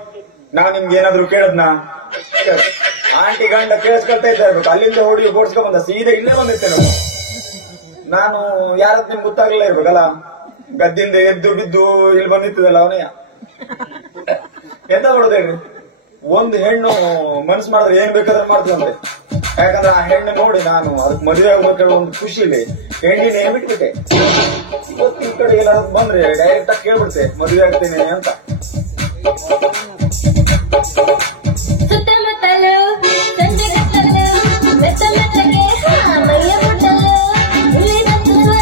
ನಾವ್ ನಿಮ್ಗೆ ಏನಾದ್ರು ಕೇಳದ್ನಾ? ಆಂಟಿ ಗಂಡ ಕೇಳಿಸ್ಕೊಳ್ತಾ ಇರ್ಬೇಕು. ಅಲ್ಲಿಂದ ಹುಡುಗಿ ಬೋಡ್ಸ್ಕೊಂಡ್ ಬಂದ ಸೀದಾ ಇಲ್ಲೇ ಬಂದಿರ್ತೇನೆ ನಾನು. ಯಾರತ್ ನಿಮ್ಗೆ ಗೊತ್ತಾಗ್ಲಿಲ್ಲ ಇರ್ಬೇಕಲ್ಲ, ಗದ್ದಿಂದ ಎದ್ದು ಬಿದ್ದು ಇಲ್ಲಿ ಬಂದಿರ್ತದಲ್ಲ ಅವನೇ. ಎಂತ ಮಾಡೋದೇನು, ಒಂದು ಹೆಣ್ಣು ಮನ್ಸು ಮಾಡಿದ್ರೆ ಏನ್ ಬೇಕಾದ್ರೆ ಮಾಡ್ತಂದ್ರೆ. ಯಾಕಂದ್ರೆ ಆ ಹೆಣ್ಣು ನೋಡಿ ನಾನು ಅದಕ್ಕೆ ಮದುವೆ ಆಗ್ಬೇಕು ಒಂದು ಖುಷಿಲಿ ಹೆಣ್ಣಿನ ಬಿಟ್ಬಿಟ್ಟೆ. ಈ ಕಡೆ ಏನಾದ್ರು ಬಂದ್ರೆ ಡೈರೆಕ್ಟ್ ಆಗಿ ಕೇಳ್ಬಿಡ್ತೆ ಮದುವೆ ಆಗ್ತೇನೆ ಅಂತ. ಸುತ್ತಮುತ್ತಲು ಸಂಜೆ ಕತ್ತಲು ಮೆತ್ತ ಮೆತ್ತಗೆ ಮೈಯ ಮುಟ್ಟಲು ಇಲ್ಲಿ ಬಂದು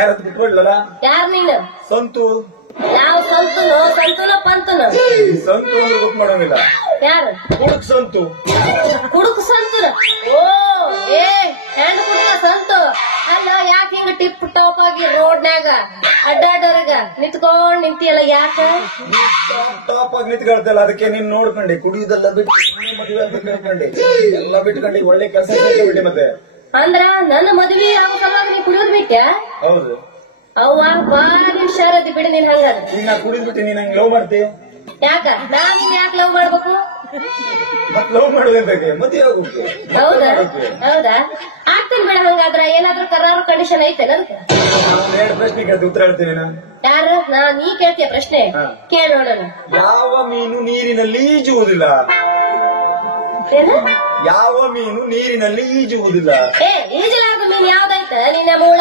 ಯಾರದ್ದು ಬಿಟ್ಬಿಡ್ಲಲ್ಲ. ಯಾರ್ ನೀನು? ಸಂತು. ಯಾವ ಸಂತುನೋ ಪಂತುನೋ? ಸಂತು ಅಂದ್ರೆ ಗೊತ್ತು ಮಾಡೋಂಗಿಲ್ಲ. ಯಾರು? ಕುಡುಕ್ ಸಂತು. ಕುಡುಕ್ ಸಂತುನ? ಓ ಏ ಹೆಣ್ಣು ಕುಡುಕ ಸಂತು ಅಲ್ಲ. ಯಾಕೆ ಹಿಂಗ ಟಿಪ್ ಟಾಪ್ ಆಗಿ ರೋಡ್ನ್ಯಾಗ ಅಡ್ಡಾಡೋರಿಗ ನಿಂತ್ಕೊಂಡ್ ನಿಂತಿಯಲ್ಲ? ಯಾಕ ಟಾಪ್ ಆಗಿ ನಿಂತ್ಕೊಳ್ತಲ್ಲ? ಅದಕ್ಕೆ ನೀನ್ ನೋಡ್ಕೊಂಡೆ ಕುಡಿಯುದೆಲ್ಲ ಬಿಟ್ಟು ಮದುವೆ ಅಂತ ಕೇಳ್ಕೊಂಡೆ ಎಲ್ಲ ಬಿಟ್ಕೊಂಡೆ ಒಳ್ಳೆ ಕೆಲಸ ಬಿಟ್ಟೆ. ಮತ್ತೆ ಅಂದ್ರ ನನ್ನ ಮದ್ವಿ ಯಾವ ಸಲುವಾಗಿ ನೀ ಕುಡಿಯೋದ್ ಬಿಟ್ಟ? ಹೌದು. ಅವ್ವ ಬಾರಿ ಹುಷಾರದಿ ಬಿಡಿ ನೀನ್. ಹಂಗಾರ ನೀನ್ ಕುಡಿದ್ಬಿಟ್ಟು ನೀನ್ ಹಂಗ್ ಲವ್ ಮಾಡ್ತಿ? ಯಾಕ ನಾನು ಯಾಕೆ ಲವ್ ಮಾಡ್ಬೇಕು? ಮತ್ ಲವ್ ಮಾಡುವಂತಕ್ಕೆ ಮತ್ತೆ ಹೋಗ್ಬೇಕು. ಹೌದಾ ಆಗ್ತೀನಿ ಬಿಡ. ಹಂಗಾದ್ರ ಏನಾದ್ರೂ ಕರಾರು ಕಂಡೀಷನ್ ಐತೆ ನನ್ಗೆ? 2 ಪ್ರಶ್ನೆ ಕೇಳ್ತಿ, ಉತ್ತರ ಹೇಳ್ತೀನಿ ನಾನು. ಯಾರು? ನೀ ಕೇಳ್ತೀಯ ಪ್ರಶ್ನೆ? ಕೇಳೋಣ. ಯಾವ ಮೀನು ನೀರಿನಲ್ಲಿ ಈಜುವುದಿಲ್ಲ? ಏನ? ಯಾವ ಮೀನು ನೀರಿನಲ್ಲಿ ಈಜುವುದಿಲ್ಲ? ಈಜಲಾರ್ದ ಮೀನ್ ಯಾವ್ದಾಯ್ತ ನಿನ್ನ ಮೂಳ?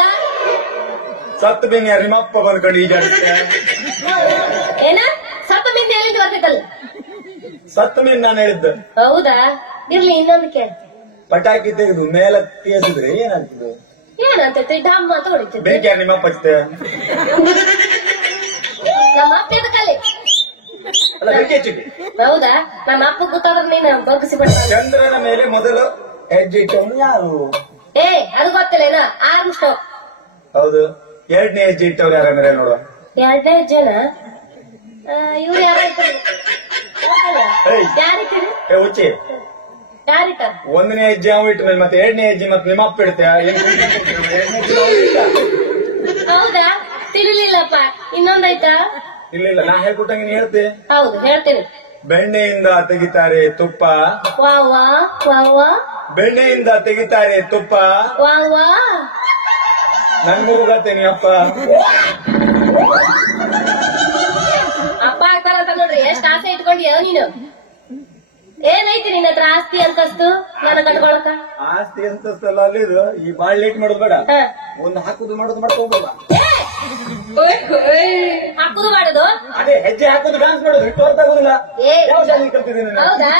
ಸತ್ತು ಮೀನ್ ಯಾರು? ನಿಮ್ಮಪ್ಪ ಬಂದ್ಕೊಂಡು ಈಜಾಡ್ತೀಯ? ಏನ ಸತ್ತ ಮೀನ್ ಎಲ್ಲಿಂದ ಬರ್ತೈತಲ್ಲ? ಸತ್ತು ಮೀನ್ ನಾನು ಹೇಳಿದ್ದ. ಹೌದಾ? ಇರ್ಲಿ, ಇನ್ನೊಂದು ಕೇಳ. ಪಟಾಕಿ ತೆಗೆದು ಮೇಲೆ ತೀಸಿದ್ರೆ ಏನಾಗ್ತದೆ? ಏನಂತೈತಿ? ಡಮ್ ಅಂತ ಹೊಡಿತೈತಿ. ಬೆಂಕಿ ಯಾರು? ನಿಮ್ಮಪ್ಪ ಹಚ್ತೆ? ನಮ್ಮ ಅಪ್ಪ ಎದಕ್ಕಲ್ಲಿ? ಅಲ್ಲ, ಬೆಂಕಿ ಹಚ್ಚಿಗೆ. ಹೌದಾ? ನಮ್ಮ ಅಪ್ಪ ಗೊತ್ತಾದ್ರೆ ನೀನು ಬಗ್ಗಿಸಿ ಬಿಡ. ಚಂದ್ರನ ಮೇಲೆ ಮೊದಲು ಹೆಜ್ಜೆ ಇಟ್ಟವನು ಯಾರು? ಅದು ಗೊತ್ತಿಲ್ಲ. ಏನ ಆರ್ಮ್ಸ್ಟ್ರಾಂಗ್. ಹೌದು. 2ನೇ ಹೆಜ್ಜೆ ಇಟ್ಟವ್ರು ಯಾರ ಮೇಲೆ ನೋಡುವ? 2ನೇ ಹೆಜ್ಜೆನ ಇವ್ರು ಯಾರಿಟ್ಟಾರೆ? ಹುಚ್ಚಿ. ಯಾರಿಟ್ಟಾರ? 1ನೇ ಹೆಜ್ಜೆ ಅವ್ ಇಟ್ಟ ಮೇಲೆ ಮತ್ತೆ 2ನೇ ಹೆಜ್ಜೆ ಮತ್ತೆ ನಿಮ್ಮಪ್ಪ ಇಡ್ತೀಯ? ಹೌದಾ? ತಿಳಿಲಿಲ್ಲಪ್ಪ. ಇನ್ನೊಂದಾಯ್ತಾ? ಇಲ್ಲ, ನಾ ಹೇಳ್ಕೊಟ್ಟಂಗೆ ನೀ ಹೇಳ್ತಿ? ಹೌದು, ಹೇಳ್ತೀನಿ. ಬೆಣ್ಣೆಯಿಂದ ತೆಗಿತಾರೆ ತುಪ್ಪ. ವಾವಾ ವಾವಾ. ಬೆಣ್ಣೆಯಿಂದ ತೆಗಿತಾರೆ ತುಪ್ಪ. ವಾವಾ. ನನ್ ಮುರುಗತ್ತೇನಿ ಅಪ್ಪ. ಅಪ್ಪ ಆಗ್ತಾರಂತ ನೋಡ್ರಿ. ಎಷ್ಟ್ ಆಸೆ ಇಟ್ಕೊಂಡಿಯ ನೀನು? ಏನೈತಿ ನಿನ್ನ ಹತ್ರ ಆಸ್ತಿ ಅಂತಸ್ತು ನನ್ನ ಕಟ್ಕೊಳಕ? ಆಸ್ತಿ ಅಂತಸ್ತಲ್ಲ ಅಲ್ಲಿದು. ಈ ಬಾಳ್ ಲೇಟ್ ಮಾಡೋದು ಬೇಡ. ಒಂದು ಹಾಕುದು ಮಾಡೋದು ಮಾಡ್ಕೋಬೋದ? ಹಾಕುದು ಮಾಡುದು? ಅದೇ ಹೆಜ್ಜೆ ಹಾಕುದು, ಡಾನ್ಸ್ ಮಾಡೋದು. ಇಟ್ಟು ಹೊರತಾಗುದಿಲ್ಲ. ಯಾವ ಶಾಲೆ ಕಲ್ತಿದ್ದೀನಿ? ಹೌದಾ?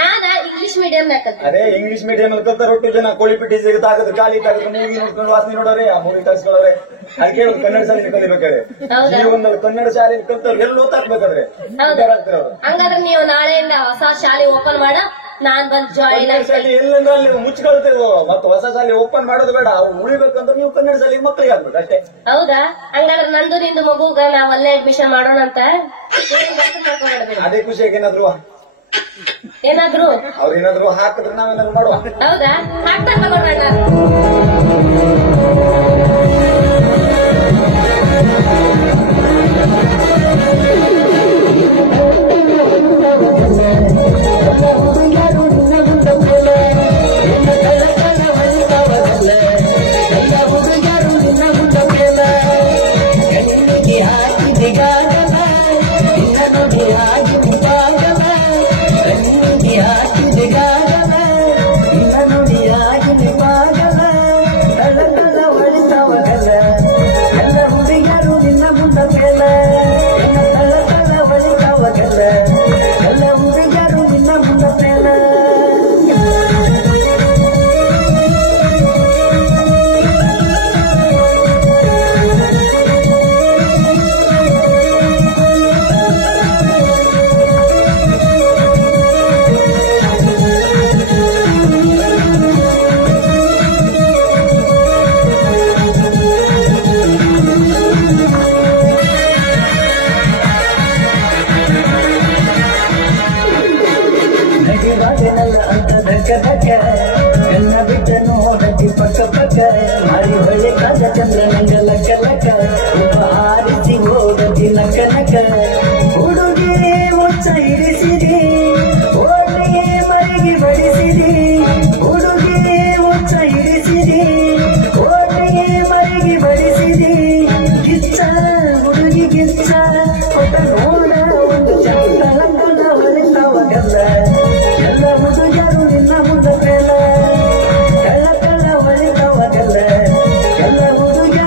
ನಾನ ಇಂಗ್ಲಿಷ್ ಮೀಡಿಯಂ ಕಲ್ತಿದ್ದೆ. ಅದೇ ಇಂಗ್ಲಿಷ್ ಮೀಡಿಯಂ ಅಲ್ಲಿ ಕಲ್ತಾರ ಒಟ್ಟು ಜನ. ಕೋಳಿ ಪಿಟ್ಟಿ ಸಿಗುತ್ತಾಗದು, ಖಾಲಿ ತಾಗದು, ಮೂವಿ ನೋಡ್ಕೊಂಡು ವಾಸನೆ ನೋಡೋರೆ, ಆ ಮೂವಿ ತರಿಸ್ಕೊಳ್ಳೋರೆ. ಅದಕ್ಕೆ ಒಂದು ಕನ್ನಡ ಶಾಲೆ ಕಲಿಬೇಕಾದ್ರೆ ನೀವು ಒಂದು ಕನ್ನಡ ಶಾಲೆ ಕಲ್ತವ್ರು ಎಲ್ಲ ಓದ್ತಾಕ್ಬೇಕಾದ್ರೆ ಹಂಗಾದ್ರೆ ನೀವು ನಾಳೆಯಿಂದ ಹೊಸ ಶಾಲೆ ಓಪನ್ ಮಾಡ, ನಾನ್ ಬಂದ್ ಜಾಯಿನ್ ಶಾಲೆ ಎಲ್ಲಂದ್ರೆ ಅಲ್ಲಿ ಮುಚ್ಕೊಳ್ತೇವೆ. ಮತ್ತೆ ಹೊಸ ಶಾಲೆ ಓಪನ್ ಮಾಡೋದು ಬೇಡ. ಅವ್ರು ಉಳಿಬೇಕಂದ್ರೆ ನೀವು ಕನ್ನಡ ಶಾಲೆ ಮಕ್ಕಳಿಗೆ ಆಗ್ಬೇಕು ಅಷ್ಟೇ. ಹೌದಾ? ಹಂಗಾದ್ರೆ ನಂದು ನಿಂದು ಮಗುಗ ನಾವ್ ಅಲ್ಲೇ ಅಡ್ಮಿಷನ್ ಮಾಡೋಣ ಅಂತ. ಅದೇ ಖುಷಿಯಾಗಿ ಏನಾದ್ರು ಅವ್ರೇನಾದ್ರು ಹಾಕಿದ್ರೆ ನಾವೇನಾದ್ರು ಮಾಡುವ. ಹೌದಾ? ಹಾಕ್ತಾ ತಗೋಣ. ಎಲ್ಲ ಹುಡುಗ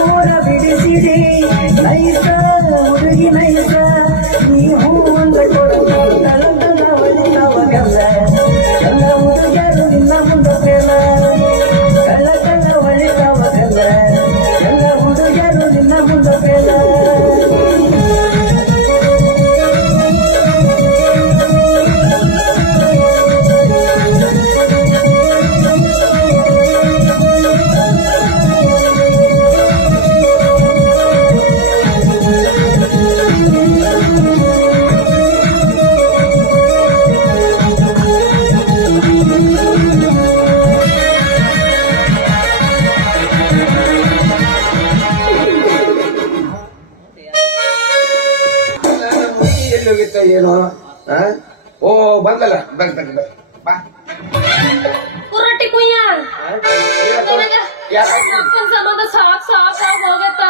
ಪೂರ ಬಿಡಿಸಿಡಿ ನೈಸ ಹುಡುಗಿ ನೈಸ ನೀವು ಒಂದು ಕೊಡಬಹುದು ತಳತನ ಹೊಲಿತವಗಲ್ಲ ಎಲ್ಲ ಹುಡುಗರು ನಿನ್ನ ಮುಂದೆ ಬೇಡ ಕಳ್ಳತನ ಹೊಲಿತವಗಲ್ಲ ಎಲ್ಲ ಹುಡುಗರು ನಿನ್ನ ಮುಂದೆ ಬೇಡ ಏನು ಓ ಬಂದಲ್ಲ ಬಾ ಕುರಟ್ಟಿ ಕುಯ್ಯ ಅಪ್ಪನ ಸಂಬಂಧ ಸಾಕ್ ಹೋಗತ್ತ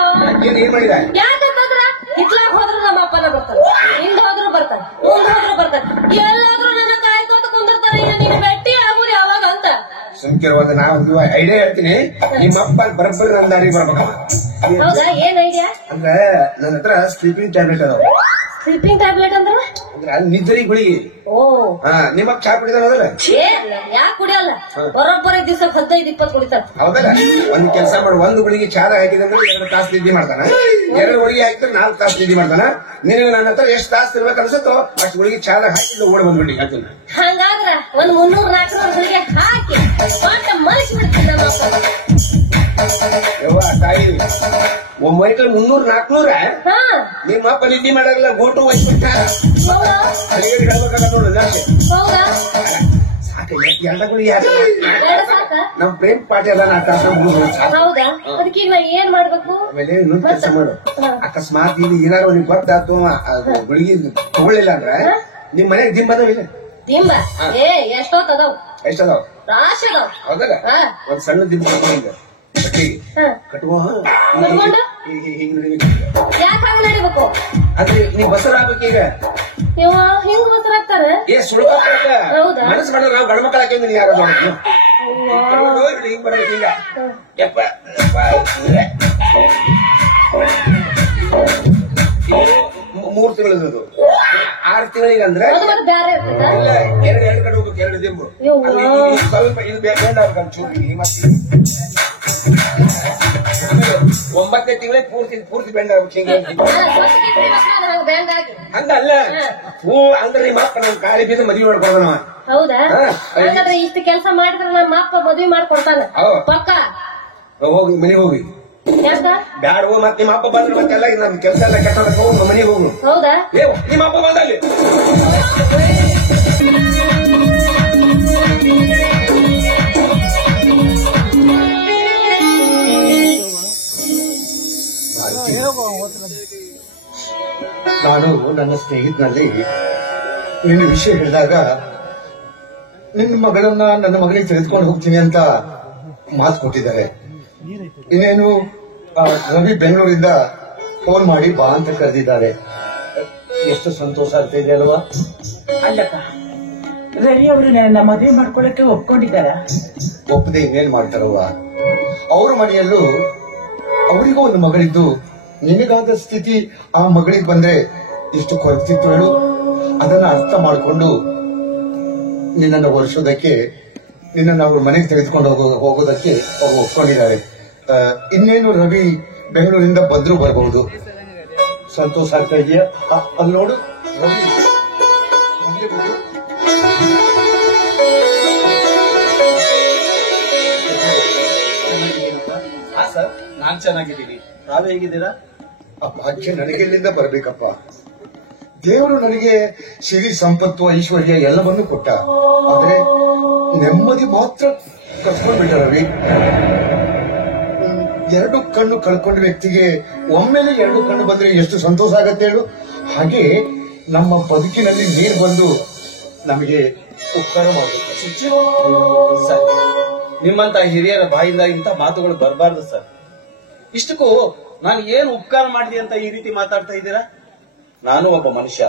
ಏನ್ ಮಾಡಿದ ಯಾಕಂತಂದ್ರ ಇತ್ಲಾಗ ಹೋದ್ರು ನಮ್ಮ ಅಪ್ಪನ ಬರ್ತಾನೆ ಹಿಂದ್ ಹೋದ್ರು ಬರ್ತಾನೆ ಮುಂದ್ ಹೋದ್ರು ಬರ್ತಾನೆ ಎಲ್ಲಾದ್ರೂ ನನ್ನ ಕಾಯ್ಕೋತ ಕುಂದಿರ್ತಾರೆ ನೀನ್ ಭೇಟಿ ಆಗುದು ಯಾವಾಗ ಅಂತ ಸುಮ್ಕಿರುವಾಗ ನಾವು ಐಡಿಯಾ ಹೇಳ್ತೀನಿ ನಿಮ್ಮಪ್ಪ ಬರಬ್ಬರಿ ನನ್ನ ದಾರಿ ಬರ್ಬೇಕ ಹೌದಾ ಏನ್ ಐಡಿಯಾ ಅಂದ್ರೆ ನನ್ನ ಹತ್ರ ಸ್ಲೀಪಿಂಗ್ ಟ್ಯಾಬ್ಲೆಟ್ ಅದಾವ ಸ್ಲೀಪಿಂಗ್ ಟ್ಯಾಬ್ಲೆಟ್ ಅಂದ್ರೆ ಅಲ್ಲಿ ನಿದ್ರಿ ಗುಳಿಗೆ ಓ ನಿಮ್ಮ ಚಾ ಕುಡಿದಾರ ಯಾಕೆ ಕುಡಿಯಲ್ಲ ಬರೋಬ್ಬರ ದಿವ್ಸಕ್ಕೆ 15-20 ಕುಡಿತಾರ ಹೌದಲ್ಲ ಒಂದ್ ಕೆಲಸ ಮಾಡಿ ಒಂದು ಗುಳಿಗೆ ಚಾದ ಹಾಕಿದ್ರೆ 2 ತಾಸು ನಿದ್ದೆ ಮಾಡ್ತಾನ 2 ಗುಳಿಗೆ ಹಾಕಿದ್ರೆ 4 ತಾಸು ನಿದ್ದೆ ಮಾಡ್ತಾನ ನಿನಗೆ ನನ್ನ ಹತ್ರ ಎಷ್ಟು ತಾಸು ಇರ್ಬೇಕು ಅನ್ಸುತ್ತೋ ಅಷ್ಟು ಗುಳಿಗೆ ಚಾದ ಹಾಕಿದ್ರೆ ಓಡ್ ಬಂದ್ಬಿಡಿ ಹೇಳ್ತೀನಿ ಹಂಗಾದ್ರ ಒಂದ್ 300-400 ಗುಳಿಗೆ ಹಾಕಿ ಮಲಿಸಿ ಬಿಡ್ತೀನಿ ಯವ್ವ ತಾಯಿ ಒಮ್ಮೈಕಲ್ 300-400 ನಿಮ್ಮ ಅಪ್ಪ ನಿದ್ದೆ ಮಾಡಲ್ಲ ಗೋಟು ಒಯ್ಬಿಟ್ಟ ಅಡಿಗೆ ಹೇಳ್ಬೇಕಾಗ ನೋಡು ಹೌದಾ ಸಾಕು ಎಲ್ಲ ಗುಳಿಗೆ ನಮ್ ಪ್ರೇಮ್ ಪಾಟಿ ಎಲ್ಲ ನಾ ಹೌದಾ ಅದಕ್ಕೆ ನಾ ಏನ್ ಮಾಡ್ಬೇಕು ಆಮೇಲೆ ಇನ್ನೊಂದು ಕೆಲಸ ಮಾಡು ಅಕಸ್ಮಾತ್ ಇಲ್ಲಿ ಏನಾರು ಅವ್ನಿಗೆ ಗೊತ್ತಾತು ಗುಳಿಗೆ ತಗೊಳ್ಳಿಲ್ಲ ಅಂದ್ರ ನಿಮ್ ಮನೆಗೆ ದಿಂಬ ಅದಾವಿಲ್ಲ ದಿಂಬ ಎಷ್ಟೊತ್ ಅದಾವ್ ಎಷ್ಟದಾವ್ ರಾಶಿ ಅದಾವ್ ಹೌದಲ್ಲ ಒಂದ್ ಸಣ್ಣ ದಿಂಬ ಕಟ್ಟುವ ಯಾಕೆ ಹಂಗ ನಡಿಬೇಕು ಅದ್ರೆ ನೀವ್ ಬಸರಾಗ್ಬೇಕು ಈಗ ಹಿಂಗ್ ಬಸರಾಗ್ತಾರ ಸುಳ್ಳು ಹೌದಾ ಮನಸ್ಸು ಮಾಡಿದ್ರೆ ನಾವು ಗಂಡ ಮಕ್ಕಳ ಹಾಕಿದ್ರೆ ಯಾರು ಹಿಂಗ್ ಬರ್ಬೇಕು ಈಗ ಯಪ್ಪ 3 ತಿಂಗಳದು 6 ತಿಂಗಳಿಗೆ ಅಂದ್ರೆ ಬ್ಯಾರೆ ಎರಡು ಕಡೆ ಹೋಗ್ಬೇಕು 2 ದಿಂಬು ಸ್ವಲ್ಪ ಇದು ಬೇಡ ಮತ್ತೆ 9ನೇ ತಿಂಗಳೇ ಪೂರ್ತಿ ಬೆಂಡ್ ಹಂಗಲ್ಲ ಹೂ ಅಂದ್ರೆ ನಿಮ್ಮ ಅಪ್ಪ ನಮ್ ಕಾಳಿ ಬೀದ ಮದುವೆ ಮಾಡ್ಕೊಳ್ದ ನಾವ ಹೌದಾ ಹಾಗಾದ್ರೆ ಇಷ್ಟು ಕೆಲಸ ಮಾಡಿದ್ರೆ ನಮ್ಮ ಅಪ್ಪ ಮದುವೆ ಮಾಡ್ಕೊಡ್ತಾನ ಪಕ್ಕ ಹೋಗಿ ಮನೆಗೆ ಹೋಗಿ ಬ್ಯಾಡ ಮತ್ ನಿಮ್ಮ ಅಪ್ಪ ಬಂದ್ರೆ ಮತ್ತೆಲ್ಲ ನಮ್ ಕೆಲಸ ಎಲ್ಲ ಕೆಟ್ಟ ಹೋಗಿ ಮನೆಗೆ ಹೋಗು ಹೌದಾ ನಿಮ್ಮ ಅಪ್ಪ ಬಂದಲ್ಲಿ ನಾನು ನನ್ನ ಸ್ನೇಹಿತನಲ್ಲಿ ನಿನ್ನ ವಿಷಯ ಹೇಳಿದಾಗ ನಿನ್ನ ಮಗಳನ್ನ ನನ್ನ ಮಗನಿಗೆ ತೆಗೆದುಕೊಂಡು ಹೋಗ್ತೀನಿ ಅಂತ ಮಾತು ಕೊಟ್ಟಿದ್ದಾರೆ. ಇನ್ನೇನು ರವಿ ಬೆಂಗಳೂರಿಂದ ಫೋನ್ ಮಾಡಿ ಬಾ ಅಂತ ಕರೆದಿದ್ದಾರೆ. ಎಷ್ಟು ಸಂತೋಷ ಆಗ್ತಾ ಇದೆ ಅಲ್ವಾ? ಅಲ್ಲಪ್ಪ, ರವಿ ಅವರು ನನ್ನ ಮದುವೆ ಮಾಡ್ಕೊಳ್ಳಕ್ಕೆ ಒಪ್ಕೊಂಡಿದ್ದಾರ? ಒಪ್ಪದೆ ಇನ್ನೇನ್ ಮಾಡ್ತಾರವ್ವ? ಅವ್ರ ಮನೆಯಲ್ಲೂ ಅವರಿಗೂ ಒಂದು ಮಗಳಿದ್ದು ನಿನಗಾದ ಸ್ಥಿತಿ ಆ ಮಗಳಿಗೆ ಬಂದ್ರೆ ಎಷ್ಟು ಕೊರತಿತ್ತು ಹೇಳು. ಅದನ್ನ ಅರ್ಥ ಮಾಡಿಕೊಂಡು ನಿನ್ನನ್ನು ವರ್ಷೋದಕ್ಕೆ, ನಿನ್ನನ್ನು ಅವ್ರ ಮನೆಗೆ ತೆಗೆದುಕೊಂಡು ಹೋಗೋದಕ್ಕೆ ಅವ್ರು ಒಪ್ಕೊಂಡಿದ್ದಾರೆ. ಇನ್ನೇನು ರವಿ ಬೆಂಗಳೂರಿಂದ ಬಂದ್ರು ಬರಬಹುದು. ಸಂತೋಷ ಆಗ್ತಾ ಇದೆಯಾ? ಅಲ್ಲಿ ನೋಡು ರವಿ. ಸರ್, ನಾನ್ ಚೆನ್ನಾಗಿದ್ದೀನಿ. ತಾವೇ ಹೇಗಿದ್ದೀರಾ? ಆ ಭಾಗ್ಯ ನನಗೆಲ್ಲಿಂದ ಬರ್ಬೇಕಪ್ಪ? ದೇವರು ನನಗೆ ಸಿರಿ ಸಂಪತ್ತು ಐಶ್ವರ್ಯ ಎಲ್ಲವನ್ನೂ ಕೊಟ್ಟ. ಆದ್ರೆ ನೆಮ್ಮದಿ ಮಾತ್ರ ಕಳ್ಕೊಂಡ್ಬಿಟ್ಟ ರವಿ. 2 ಕಣ್ಣು ಕಳ್ಕೊಂಡ ವ್ಯಕ್ತಿಗೆ ಒಮ್ಮೆಲೆ 2 ಕಣ್ಣು ಬಂದ್ರೆ ಎಷ್ಟು ಸಂತೋಷ ಆಗತ್ತೆ ಹೇಳು. ಹಾಗೆ ನಮ್ಮ ಬದುಕಿನಲ್ಲಿ ನೀರು ಬಂದು ನಮಗೆ ಉಪಕಾರ ಮಾಡಬೇಕು. ಸರ್, ನಿಮ್ಮಂತ ಹಿರಿಯರ ಬಾಯಿಂದ ಇಂಥ ಮಾತುಗಳು ಬರಬಾರ್ದು ಸರ್. ಇಷ್ಟಕ್ಕೂ ನಾನು ಏನು ಉಪಕಾರ ಮಾಡಿದೆ ಅಂತ ಈ ರೀತಿ ಮಾತಾಡ್ತಾ ಇದ್ದೀರಾ? ನಾನು ಒಬ್ಬ ಮನುಷ್ಯ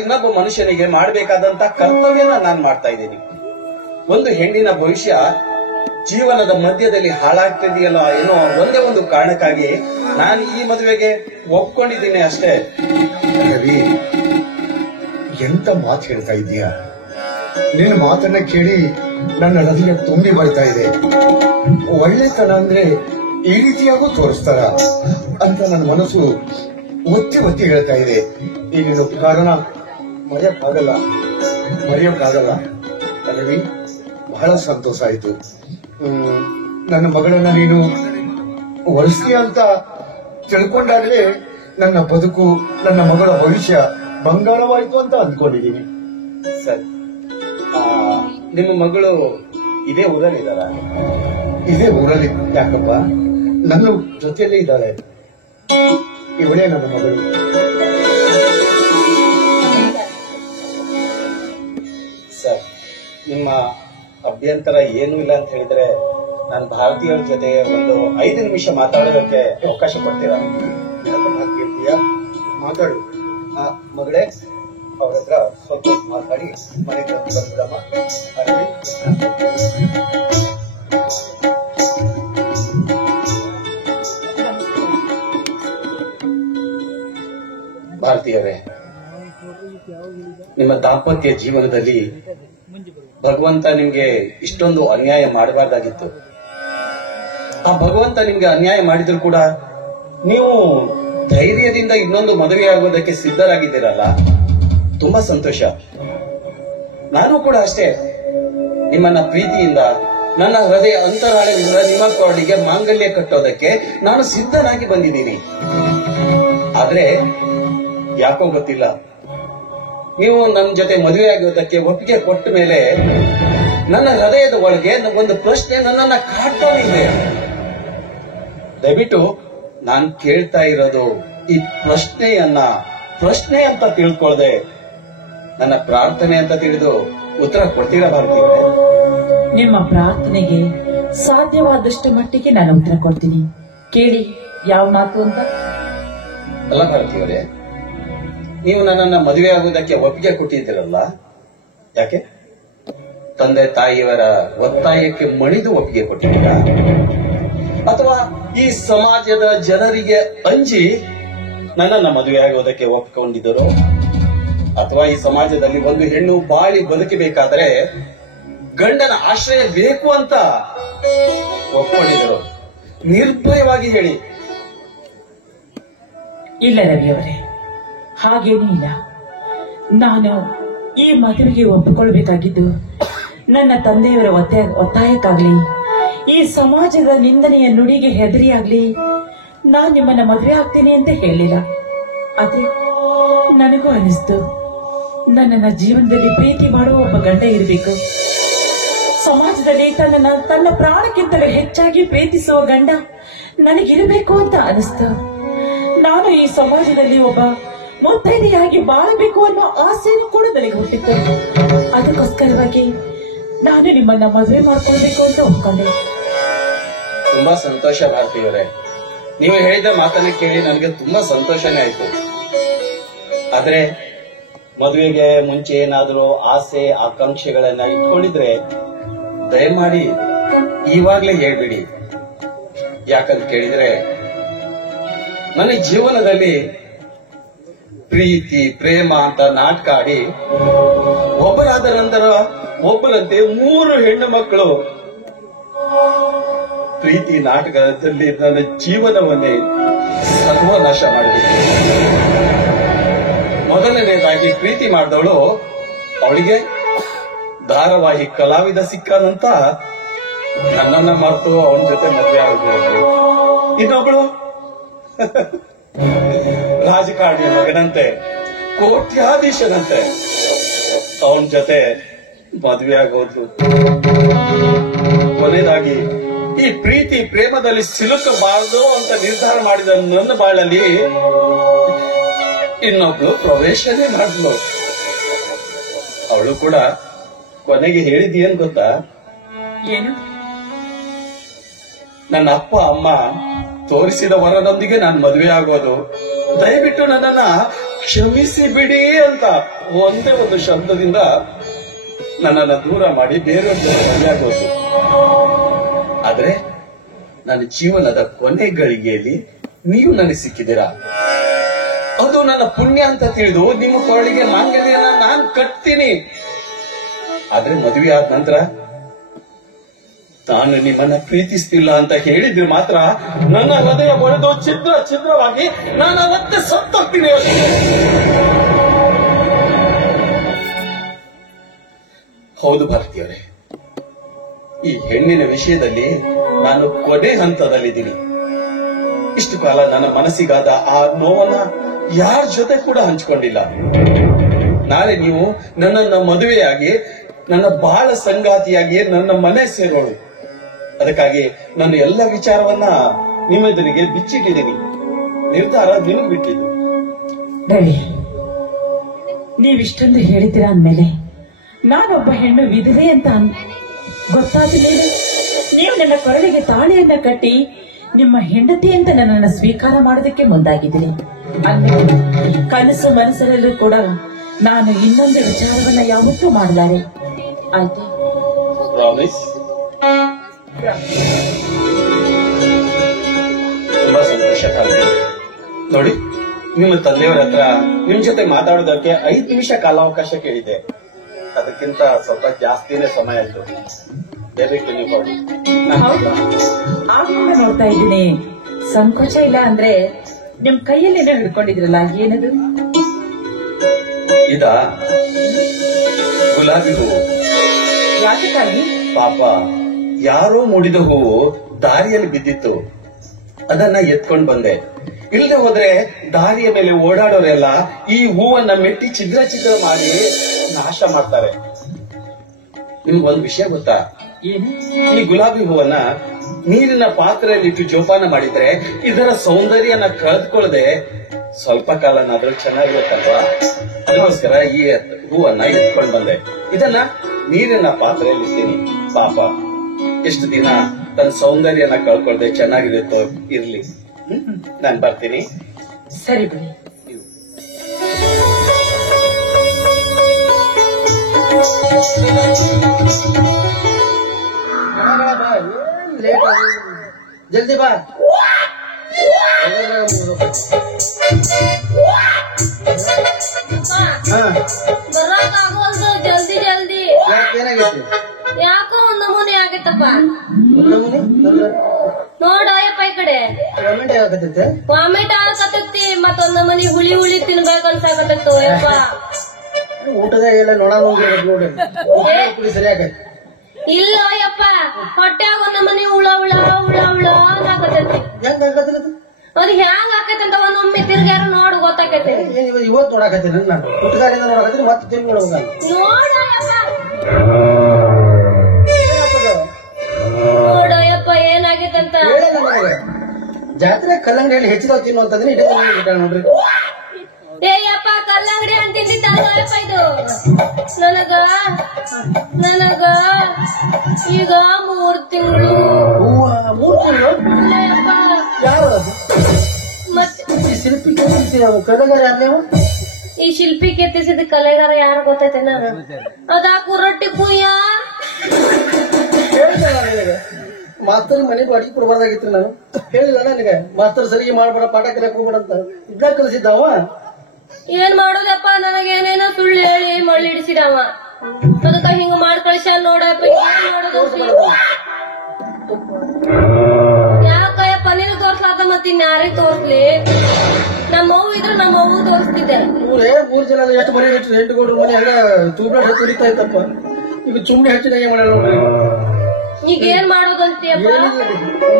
ಇನ್ನೊಬ್ಬ ಮನುಷ್ಯನಿಗೆ ಮಾಡಬೇಕಾದಂತ ಕರ್ತವ್ಯನ ನಾನು ಮಾಡ್ತಾ ಇದ್ದೀನಿ. ಒಂದು ಹೆಣ್ಣಿನ ಭವಿಷ್ಯ ಜೀವನದ ಮಧ್ಯದಲ್ಲಿ ಹಾಳಾಗ್ತಿದೆಯಲ್ಲ ಏನೋ ಒಂದೇ ಒಂದು ಕಾರಣಕ್ಕಾಗಿ ನಾನು ಈ ಮದುವೆಗೆ ಒಪ್ಕೊಂಡಿದ್ದೀನಿ ಅಷ್ಟೇ. ರವಿ, ಎಂತ ಮಾತು ಹೇಳ್ತಾ ಇದೀಯಾ? ನಿನ್ನ ಮಾತನ್ನ ಕೇಳಿ ನನ್ನ ಹೃದಯ ತುಂಬಿ ಬರ್ತಾ ಇದೆ. ಒಳ್ಳೆತನ ಅಂದ್ರೆ ಈ ರೀತಿಯಾಗೂ ತೋರಿಸ್ತಾರ ಅಂತ ನನ್ನ ಮನಸ್ಸು ಒತ್ತಿ ಒತ್ತಿ ಹೇಳ್ತಾ ಇದೆ. ಈ ನಿನ್ನ ಉಪಕಾರನ ಮರೆಯೋಕ್ಕಾಗಲ್ಲ ರವಿ. ಬಹಳ ಸಂತೋಷ ಆಯ್ತು. ನನ್ನ ಮಗಳನ್ನ ನೀನು ಒಲಿಸ್ತೀಯ ಅಂತ ತಿಳ್ಕೊಂಡಾಗಲೇ ನನ್ನ ಬದುಕು, ನನ್ನ ಮಗಳ ಭವಿಷ್ಯ ಬಂಗಾರವಾಯ್ತು ಅಂತ ಅಂದ್ಕೊಂಡಿದ್ದೀನಿ. ಸರಿ, ನಿಮ್ಮ ಮಗಳು ಇದೇ ಊರಲ್ಲಿದ್ದಾರ? ಇದೇ ಊರಲ್ಲಿ. ಯಾಕಪ್ಪ? ನನ್ನ ಜೊತೆಯಲ್ಲೇ ಇದ್ದಾಳೆ. ಇವಳೇ ನನ್ನ ಮಗಳು. ಸರ್, ನಿಮ್ಮ ಅಭ್ಯಂತರ ಏನೂ ಇಲ್ಲ ಅಂತ ಹೇಳಿದ್ರೆ ನಾನು ಭಾರತೀಯರ ಜೊತೆ ಒಂದು 5 ನಿಮಿಷ ಮಾತಾಡೋದಕ್ಕೆ ಅವಕಾಶ ಕೊಡ್ತೀರಾ? ಕೇಳ್ತೀಯಾ? ಮಾತಾಡು. ಮಗಳೇ, ಅವ್ರ ಹತ್ರ ಸ್ವಲ್ಪ ಮಾತಾಡಿ ಮನೆಗೆ ಬಂದ್ಬಿಡಮ್ಮ. ಭಾರತೀಯರೇ, ನಿಮ್ಮ ದಾಂಪತ್ಯ ಜೀವನದಲ್ಲಿ ಭಗವಂತ ನಿಮ್ಗೆ ಇಷ್ಟೊಂದು ಅನ್ಯಾಯ ಮಾಡಬಾರ್ದಾಗಿತ್ತು. ಆ ಭಗವಂತ ನಿಮ್ಗೆ ಅನ್ಯಾಯ ಮಾಡಿದ್ರು ಕೂಡ ನೀವು ಧೈರ್ಯದಿಂದ ಇನ್ನೊಂದು ಮದುವೆ ಆಗೋದಕ್ಕೆ ಸಿದ್ಧರಾಗಿದ್ದೀರಲ್ಲ, ತುಂಬಾ ಸಂತೋಷ. ನಾನು ಕೂಡ ಅಷ್ಟೇ, ನಿಮ್ಮನ್ನ ಪ್ರೀತಿಯಿಂದ ನನ್ನ ಹೃದಯ ಅಂತರಾಳದಿಂದ ನಿಮ್ಮ ಕಾಡಿಗೆ ಮಾಂಗಲ್ಯ ಕಟ್ಟೋದಕ್ಕೆ ನಾನು ಸಿದ್ಧನಾಗಿ ಬಂದಿದ್ದೀನಿ. ಆದ್ರೆ ಯಾಕೋ ಗೊತ್ತಿಲ್ಲ, ನೀವು ನನ್ನ ಜೊತೆ ಮದುವೆ ಆಗೋದಕ್ಕೆ ಒಪ್ಪಿಗೆ ಕೊಟ್ಟ ಮೇಲೆ ನನ್ನ ಹೃದಯದ ಒಳಗೆ ಒಂದು ಪ್ರಶ್ನೆ ನನ್ನನ್ನ ಕಾಡ್ತಾ ಇದೆ. ದಯವಿಟ್ಟು ನಾನು ಕೇಳ್ತಾ ಇರೋದು ಈ ಪ್ರಶ್ನೆ ಅಂತ ತಿಳ್ಕೊಳ್ದೆ ನನ್ನ ಪ್ರಾರ್ಥನೆ ಅಂತ ತಿಳಿದು ಉತ್ತರ ಕೊಡ್ತೀರಾ ಭಾರತೀಯವರೇ? ನಿಮ್ಮ ಪ್ರಾರ್ಥನೆಗೆ ಸಾಧ್ಯವಾದಷ್ಟು ಮಟ್ಟಿಗೆ ನಾನು ಉತ್ತರ ಕೊಡ್ತೀನಿ. ಕೇಳಿ ಯಾವ ಮಾತು ಅಂತ. ಅಲ್ಲ ಭಾರತೀಯವರೇ, ನೀವು ನನ್ನನ್ನ ಮದುವೆ ಆಗುವುದಕ್ಕೆ ಒಪ್ಪಿಗೆ ಕೊಟ್ಟಿದ್ದೀರಲ್ಲ, ಯಾಕೆ? ತಂದೆ ತಾಯಿಯವರ ಒತ್ತಾಯಕ್ಕೆ ಮಣಿದು ಒಪ್ಪಿಗೆ ಕೊಟ್ಟಿದ್ದೀರಾ? ಅಥವಾ ಈ ಸಮಾಜದ ಜನರಿಗೆ ಅಂಜಿ ನನ್ನನ್ನ ಮದುವೆ ಆಗುವುದಕ್ಕೆ ಒಪ್ಪಿಕೊಂಡಿದ್ದರು? ಅಥವಾ ಈ ಸಮಾಜದಲ್ಲಿ ಒಂದು ಹೆಣ್ಣು ಬಾಳಿ ಬದುಕಬೇಕಾದರೆ ಗಂಡನ ಆಶ್ರಯ ಬೇಕು ಅಂತ ಒಪ್ಪಿಕೊಂಡಿದ್ದರು? ನಿರ್ಭಯವಾಗಿ ಹೇಳಿ. ಇಲ್ಲ ರವಿಯವರೇ, ಹಾಗೇನೂ ಇಲ್ಲ. ನಾನು ಈ ಮದುವೆಗೆ ಒಪ್ಪಿಕೊಳ್ಬೇಕಾಗಿದ್ದು ನನ್ನ ತಂದೆಯವರ ಒತ್ತಾಯಕ್ಕಾಗ್ಲಿ, ಈ ಸಮಾಜದ ನಿಂದನೆಯ ನುಡಿಗೆ ಹೆದರಿಯಾಗ್ಲಿ ನಾನ್ ನಿಮ್ಮನ್ನ ಮದುವೆ ಆಗ್ತೀನಿ ಅಂತ ಹೇಳಿಲ್ಲ. ಅದೇ ನನಗೂ ಅನಿಸ್ತು, ನನ್ನನ್ನ ಜೀವನದಲ್ಲಿ ಪ್ರೀತಿ ಮಾಡುವ ಒಬ್ಬ ಗಂಡ ಇರಬೇಕು. ಸಮಾಜದಲ್ಲಿ ತನ್ನ ಪ್ರಾಣಕ್ಕಿಂತಲೂ ಹೆಚ್ಚಾಗಿ ಪ್ರೀತಿಸುವ ಗಂಡ ನನಗಿರಬೇಕು ಅಂತ ಅನಿಸ್ತು. ನಾನು ಈ ಸಮಾಜದಲ್ಲಿ ಒಬ್ಬ ಮುತ್ತೈದೆಯಾಗಿ ಬಾಳಬೇಕು ಅನ್ನೋ ಆಸೆನೂ ಕೂಡ ನನಗೆ ಹುಟ್ಟಿತ್ತು. ಅದಕ್ಕೋಸ್ಕರವಾಗಿ ನಾನು ನಿಮ್ಮನ್ನ ಮದುವೆ ಮಾಡ್ಕೊಳ್ಬೇಕು ಅಂತ ಒಪ್ಕೊಂಡೆ. ತುಂಬಾ ಸಂತೋಷ ಭಾರತೀಯವರೇ, ನೀವು ಹೇಳಿದ ಮಾತನ್ನ ಕೇಳಿ ನನಗೆ ತುಂಬಾ ಸಂತೋಷನೇ ಆಯ್ತು. ಆದ್ರೆ ಮದುವೆಗೆ ಮುಂಚೆ ಏನಾದ್ರೂ ಆಸೆ ಆಕಾಂಕ್ಷೆಗಳನ್ನ ಇಟ್ಕೊಂಡಿದ್ರೆ ದಯಮಾಡಿ ಇವಾಗ್ಲೇ ಹೇಳ್ಬಿಡಿ. ಯಾಕಂತ ಕೇಳಿದ್ರೆ ನನ್ನ ಜೀವನದಲ್ಲಿ ಪ್ರೀತಿ ಪ್ರೇಮ ಅಂತ ನಾಟಕ ಆಡಿ ಒಬ್ಬರಾದ ನಂತರ ಒಬ್ಬರಂತೆ 3 ಹೆಣ್ಣು ಮಕ್ಕಳು ಪ್ರೀತಿ ನಾಟಕದಲ್ಲಿ ನನ್ನ ಜೀವನವನ್ನೇ ಸರ್ವನಾಶ ಮಾಡಬೇಕು. ಮೊದಲನೇದಾಗಿ ಪ್ರೀತಿ ಮಾಡಿದವಳು, ಅವಳಿಗೆ ಧಾರಾವಾಹಿ ಕಲಾವಿದ ಸಿಕ್ಕಂತ ನನ್ನನ್ನ ಮರೆತು ಅವನ ಜೊತೆ ಮದುವೆ ಆಗಿದ್ರು. ಇನ್ನೊಬ್ಳು ರಾಜಕಾರಣಿಯ ಮಗನಂತೆ, ಕೋಟ್ಯಾಧೀಶನಂತೆ ಅವನ ಜೊತೆ ಮದುವೆ ಆಗೋದು. ಕೊನೆಯದಾಗಿ ಈ ಪ್ರೀತಿ ಪ್ರೇಮದಲ್ಲಿ ಸಿಲುಕಬಾರದು ಅಂತ ನಿರ್ಧಾರ ಮಾಡಿದ ನನ್ನ ಬಾಳಲ್ಲಿ ಇನ್ನೊಬ್ಳು ಪ್ರವೇಶನೇ ಮಾಡಿದ್ಲು. ಅವಳು ಕೂಡ ಕೊನೆಗೆ ಹೇಳಿದ್ದೇನ್ ಗೊತ್ತಾ? ಏನು? ನನ್ನ ಅಪ್ಪ ಅಮ್ಮ ತೋರಿಸಿದ ವರನೊಂದಿಗೆ ನಾನು ಮದುವೆ ಆಗೋದು, ದಯವಿಟ್ಟು ನನ್ನನ್ನ ಕ್ಷಮಿಸಿ ಬಿಡಿ ಅಂತ ಒಂದೇ ಒಂದು ಶಬ್ದದಿಂದ ನನ್ನನ್ನ ದೂರ ಮಾಡಿ ಬೇರೆಯವ್ರ ಜೊತೆ ಮದುವೆ ಆಗೋದು. ಆದ್ರೆ ನನ್ನ ಜೀವನದ ಕೊನೆ ಗಳಿಗೆಯಲ್ಲಿ ನೀವು ನನಗೆ ಸಿಕ್ಕಿದ್ದೀರಾ. ಅದು ನನ್ನ ಪುಣ್ಯ ಅಂತ ತಿಳಿದು ನಿಮ್ಮ ಕೊರಳಿಗೆ ಮಾಂಗಲ್ಯನ ನಾನು ಕಟ್ತೀನಿ. ಆದ್ರೆ ಮದುವೆ ಆದ ನಂತರ ನಾನು ನಿಮ್ಮನ್ನ ಪ್ರೀತಿಸ್ತಿಲ್ಲ ಅಂತ ಹೇಳಿದ್ರೆ ಮಾತ್ರ ನನ್ನ ಹೃದಯ ಬಡಿದು ಛಿದ್ರ ಛಿದ್ರವಾಗಿ ನಾನು ಮತ್ತೆ ಸತ್ತೋಗ್ತೀನಿ. ಹೌದು ಭಾರತೀಯವರೇ, ಈ ಹೆಣ್ಣಿನ ವಿಷಯದಲ್ಲಿ ನಾನು ಕೊನೆ ಹಂತದಲ್ಲಿದ್ದೀನಿ. ಇಷ್ಟು ಕಾಲ ನನ್ನ ಮನಸ್ಸಿಗಾದ ಆ ನೋವನ್ನ ಯಾರ ಜೊತೆ ಕೂಡ ಹಂಚಿಕೊಂಡಿಲ್ಲ. ನಾಳೆ ನೀವು ನನ್ನನ್ನ ಮದುವೆಯಾಗಿ ನನ್ನ ಬಾಳ ಸಂಗಾತಿಯಾಗಿ ನನ್ನ ಮನೆ ಸೇರೋಳು. ಅದಕ್ಕಾಗಿ ನನ್ನ ಎಲ್ಲ ವಿಚಾರವನ್ನ ನಿಮ್ಮೆದುರಿಗೆ ಬಿಚ್ಚಿಟ್ಟಿದ್ದೀನಿ. ನಿರ್ಧಾರ ನಿಮಗೆ ಬಿಟ್ಟಿದ್ದು. ರವಿ, ನೀವಿಷ್ಟೊಂದು ಹೇಳಿದ್ದೀರಾ ಅಂದ್ಮೇಲೆ ನಾನೊಬ್ಬ ಹೆಣ್ಣು ವಿಧವೆ ಅಂತ ಗೊತ್ತಾದ ಮೇಲೆ ನೀವು ನನ್ನ ಕೊರಳಿಗೆ ತಾಳಿಯನ್ನ ಕಟ್ಟಿ ನಿಮ್ಮ ಹೆಂಡತಿ ಅಂತ ನನ್ನನ್ನು ಸ್ವೀಕಾರ ಮಾಡೋದಕ್ಕೆ ಮುಂದಾಗಿದ್ದೀರಿ. ಅಂದ್ಮೇಲೆ ಕನಸು ಮನಸ್ಸರಲ್ಲೂ ಕೂಡ ನಾನು ಇನ್ನೊಂದು ವಿಚಾರವನ್ನ ಯಾವತ್ತೂ ಮಾಡಲಾರೆ. ಆಯ್ತು? ಪ್ರಾಮಿಸ್? ತುಂಬಾ ಸಂತೋಷ. ನೋಡಿ, ನಿಮ್ಮ ತಂದೆಯವರ ಹತ್ರ ನಿಮ್ ಜೊತೆ ಮಾತಾಡೋದಕ್ಕೆ 5 ನಿಮಿಷ ಕಾಲಾವಕಾಶ ಕೇಳಿದೆ. ಅದಕ್ಕಿಂತ ಸ್ವಲ್ಪ ಜಾಸ್ತಿನೇ ಸಮಯ ಆಯ್ತು. ದಯವಿಟ್ಟು ನೀವು ಆಗ ನೋಡ್ತಾ ಇದ್ದೀನಿ. ಸಂಕೋಚ ಇಲ್ಲ ಅಂದ್ರೆ ನಿಮ್ ಕೈಯಲ್ಲೇನೋ ಹಿಡ್ಕೊಂಡಿದ್ರಲ್ಲ, ಏನದು? ಇದ ಗುಲಾಬಿ ಹೂವು. ಯಾಕೆ? ಪಾಪ ಯಾರೋ ಮುಡಿದ ಹೂವು ದಾರಿಯಲ್ಲಿ ಬಿದ್ದಿತ್ತು, ಅದನ್ನ ಎತ್ಕೊಂಡ್ ಬಂದೆ. ಇಲ್ಲದೆ ಹೋದ್ರೆ ದಾರಿಯ ಮೇಲೆ ಓಡಾಡೋರೆಲ್ಲ ಈ ಹೂವನ್ನ ಮೆಟ್ಟಿ ಛಿದ್ರ ಛಿದ್ರ ಮಾಡಿ ನಾಶ ಮಾಡ್ತಾರೆ. ನಿಮ್ಗೊಂದು ವಿಷಯ ಗೊತ್ತಾ? ಈ ಗುಲಾಬಿ ಹೂವನ್ನ ನೀರಿನ ಪಾತ್ರೆಯಲ್ಲಿಟ್ಟು ಜೋಪಾನ ಮಾಡಿದ್ರೆ ಇದರ ಸೌಂದರ್ಯನ ಕಳೆದುಕೊಳ್ಳದೆ ಸ್ವಲ್ಪ ಕಾಲನಾದ್ರೂ ಚೆನ್ನಾಗಿರುತ್ತಲ್ವಾ? ಅದಕ್ಕೋಸ್ಕರ ಈ ಹೂವನ್ನ ಇಟ್ಕೊಂಡ್ ಬಂದೆ. ಇದನ್ನ ನೀರಿನ ಪಾತ್ರೆಯಲ್ಲಿ ಇರ್ತೀನಿ. ಪಾಪ ಎಷ್ಟು ದಿನ ತನ್ನ ಸೌಂದರ್ಯನ ಕಳ್ಕೊಳ್ದೆ ಚೆನ್ನಾಗಿರುತ್ತೋ ಇರ್ಲಿ. ನಾನ್ ಬರ್ತೀನಿ. ಸರಿ ಬಿಡಿ. ಜಲ್ದಿ ಬಾ. ಬರೋಕಾಗೋಲ್ದು, ಜಲ್ದಿ ಜಲ್ದಿ. ಏನಾಗೈತಿ? ಯಾಕೋ ಒಂದ್ ನಮೂನೆ ಆಗೈತಪ್ಪ. ನೋಡಯ್ಯಪ್ಪ ಈ ಕಡೆ. ವಾಮಿಟ್ ಆಗಕತ್ತೈತಿ, ಮತ್ತೊಂದ್ ನಮೂನಿ ಹುಳಿ ಹುಳಿ ತಿನ್ಬೇಕು ಅನ್ಸಾಕತ್ತೈತು. ಯಪ್ಪ ಊಟದಾಗ ಎಲ್ಲ ನೋಡ್ರಿ ಸರಿಯಾಗೈತಿ. ಇಲ್ಲ ಯಪ್ಪ, ಹೊಟ್ಯಾಗ ಒಂದ್ ನಮೂನಿ ಹುಳ ಹುಳ ಹುಳ ಹುಳ ಅನ್ನಾಕತ್ತೈತಿ. ಅದು ಹ್ಯಾಂಗ ಆಕೈತಂತ ಒಂದೊಮ್ಮೆ ತಿರ್ಗ್ಯಾರ ನೋಡ್ ಗೊತ್ತಾಕೈತಿ. ಇವತ್ತು ನೋಡಾಕತ್ತೀನಿ ನಾನು, ಊಟದಾಗಿಂದ ನೋಡಾಕತ್ತೀನಿ, ಮತ್ತೆ ತಿರ್ಗಿ ನೋಡ್ಬೇಕು. ನೋಡಯ್ಯಪ್ಪ ಏನಾಗೈತಂತ. ಜಾತ್ರೆ ಕಲ್ಲಂಗಡಿ ಹೆಚ್ಚಿದ ತಿನ್ನು ಅಂತಂದ್ರೆ ಇಡೀ ನೋಡ್ರಿ. ಏಯಪ್ಪ ಕಲ್ಲಂಗಡಿ ಅಂತಿದ್ದಿತ್ತಲ್ಲಪ್ಪ ಇದು. ನನಗ ಈಗ 3 ತಿಂಗಳು. 3 ತಿಂಗಳು? ಯಾರು ಮತ್ತೆ ಶಿಲ್ಪಿ ಕಲೆಗಾರ ಯಾರು? ಈ ಶಿಲ್ಪಿ ಕೆತ್ತಿಸಿದ ಕಲೆಗಾರ ಯಾರು ಗೊತ್ತೈತೇನ? ಅದಾ ಕುರಟ್ಟಿ ಕುಯ್ಯ. ಮಾಸ್ತರ್ ಮನೆಗೆ ಅಡಿಗೆ ಕೊಡ್ಬಾರ್ದಾಗಿತ್ತು. ನಾನು ಹೇಳಿಲ್ಲ ನನಗೆ, ಮಾಸ್ತರ್ ಸರಿಗೆ ಮಾಡ್ಬೇಡ, ಪಾಠ ಕಲಿಯಕ್ ಹೋಗ್ಬೇಡ ಅಂತ. ಇದ್ದಾಗ ಕಲಿಸಿದ್ದಾವ. ಏನ್ ಮಾಡೋದಪ್ಪ, ನನಗೇನೇನೋ ಸುಳ್ಳು ಹೇಳಿ ಮಳ್ಳಿಡಿಸಿದವ. ಅದಕ್ಕ ಹಿಂಗ ಮಾಡಿ ಕಳಿಸ ನೋಡಪ್ಪ. ಏನ್ ಮಾಡೋದು? ಯಾಕಯ್ಯಪ್ಪ ನಿನಗ್ ತೋರ್ಸ್ಲಾತ ಮತ್ತ ಇನ್ಯಾರಿಗೆ ತೋರ್ಸ್ಲಿ? ನಮ್ಮವ್ವ ಇದ್ರೆ ನಮ್ಮವ್ವ ತೋರಿಸ್ತಿದ್ದೆ. 3 ಜನ ಎಷ್ಟು ಮನೆ ಇಟ್ಟು 8 ಗೌಡ್ರ ಮನೆ ಎಲ್ಲ ತೂಬ್ಲಾಡ್ ಹಚ್ಚಿಡಿತಾ ಇತ್ತಪ್ಪ. ಈಗ ಚುಮ್ನೆ ಹಚ್ಚಿದಾಗ ಮಾಡ. ಈಗ ಏನ್ ಮಾಡೋದಂತೀಯಪ್ಪ?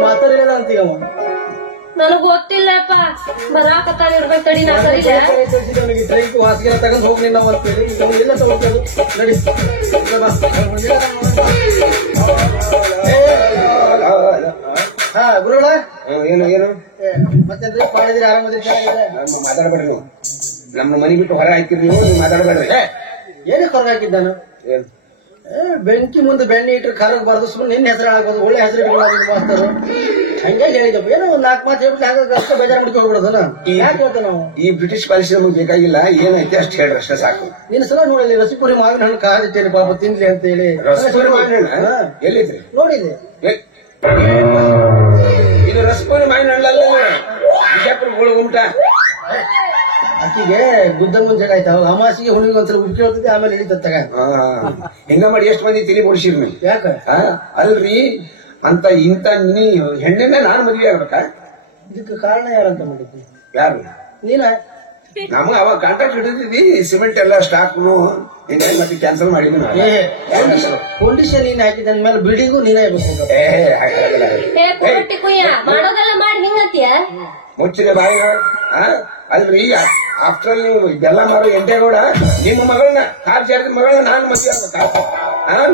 ಮಾತಾಡಿಲ್ಲ ಅಂತೀವ. ನನಗ್ ಗೊತ್ತಿಲ್ಲಪ್ಪ, ಬರಾಕತ್ತಾರ ಇರ್ಬೇಕು. ತಡಿ ನಾ ಸರಿಗ ಹಾಸಿಗೆ ತಗೊಂಡ್ ಹೋಗಿ ನಾವು ಅಂತೇಳಿ ಎಲ್ಲ ತಗೋಬೇಕು. ನಡಿ ಗುರುಗಳ ಏನು ಏನು ಮತ್ತೇನ್ರಿ ಮಾಡಿದ್ರಿ? ಆರಾಮದ್ರಿ? ಮಾತಾಡಬೇಡ್ರಿ ನೀವು. ನಮ್ಮ ಮನೆ ಬಿಟ್ಟು ಹೊರ ಹಾಕಿದ್ರಿ ನೀವು, ಮಾತಾಡಬೇಡ್ರಿ. ಏನಕ್ಕೆ ಹೊರಗೆ ಹಾಕಿದ್ದ ನಾನು? ಬೆಂಕಿ ಮುಂದೆ ಬೆಣ್ಣೆ ಇಟ್ಟರೆ ಖಾರಬಾರ್ದು, ಸುಮ್ಮನೆ ನಿನ್ನ ಹೆಸರು ಆಗ್ಬೋದು, ಒಳ್ಳೆ ಹೆಸರು ಇಟ್ಕೊಳ್ಳೋದು ಮಾಸ್ತರು. ಹಂಗೆ ಹೇಳಿದಪ್ಪ. ಏನೋ 4 ಮಾತು ಹೇಳ್ಬಿಟ್ಟು ಹಾಗಾಗಿ ಅಷ್ಟೇ ಬೇಜಾರು ಮಾಡ್ಕೊಂಡು ಹೋಗ್ಬಿಡೋದನ್ನ. ಯಾಕೆ ಹೇಳ್ತಾ ನಾವು? ಈ ಬ್ರಿಟಿಷ್ ಪಾಲಿಸಿ ನಮಗೆ ಬೇಕಾಗಿಲ್ಲ. ಏನೈತೆ ಅಷ್ಟು ಹೇಳ್ರಿ, ಅಷ್ಟೇ ಸಾಕು. ನಿನ್ನ ಸಲ ನೋಡಿಲ್ಲ ರಸಿಪುರಿ ಮಾವಿನ ಹಣ್ಣು ಕಾದಿಟ್ಟೇನೆ ಪಾಪ ತಿನ್ಲಿ ಅಂತ ಹೇಳಿ. ರಸಪುರಿ ಮಾವಿನ ಹಣ್ಣು ಎಲ್ಲಿದ್ರಿ? ನೋಡಿದೆ. ಇದು ರಸಪುರ ಮಾಯಿನ ಹಣ್ಣಲ್ಲ, ಬಿಜಾಪುರ ಗುಳ್ಗುಂಟ. ಅಕ್ಕಿಗೆ ಗುದ್ದ ಮುಂಚೆ ಆಯ್ತು, ಅವಾಗ ಅಮಾಸಿಗೆ ಹುಡುಗಿ ಒಂದ್ಸಲ ಉಟ್ಟಿ ಹೋಗ್ತದೆ, ಆಮೇಲೆ ಹಿಡಿತತ್ತಾಗ. ಹಿಂಗ ಮಾಡಿ ಎಷ್ಟು ಮಂದಿ ತಿಳಿ ಓಡಿಸಿರ್ ಮೇಲೆ. ಯಾಕ ಅಲ್ರಿ ಅಂತ ಇಂತ ಹೆಣ್ಣೆನ ನಾನ್ ಮದ್ವೆ ಆಗ್ಬೇಕಾ? ಇದಕ್ಕೆ ಕಾರಣ ಯಾರಂತ ಮಾಡಿದ್ವಿ? ಯಾರು? ನೀನ. ನಮ್ಗ ಅವಾಗ ಕಾಂಟ್ರಾಕ್ಟ್ ಹಿಡಿದಿದ್ವಿ, ಸಿಮೆಂಟ್ ಎಲ್ಲ ಸ್ಟಾಕ್ನು ಹಿಂಗಾಗಿ ಮತ್ತೆ ಕ್ಯಾನ್ಸಲ್ ಮಾಡಿದ್ವಿ ನಾವು. ಪೊಲೀಸರ್ ನೀನ್ ಹಾಕಿದ ಮೇಲೆ ಬಿಲ್ಡಿಂಗು ನೀನೇ ಮಾಡೋದೆಲ್ಲ ಮಾಡಿ ಹಿಂಗಂತೀಯ? ಮುಚ್ಚಿದೆ ಬಾಯಿಗ. ಅಲ್ರಿ ಆಫ್ಟರ್ ನೀವು ಬೆಲ್ಲ ಮಾರೋ ಎಂಟೇಗೌಡ ನಿಮ್ಮ ಮಗಳನ್ನ ಕಾಲ್ ಜಾರಿದ ಮಗಳನ್ನ ನಾನು ಮದ್ವೆ ಆಗ್ಬೇಕಾ?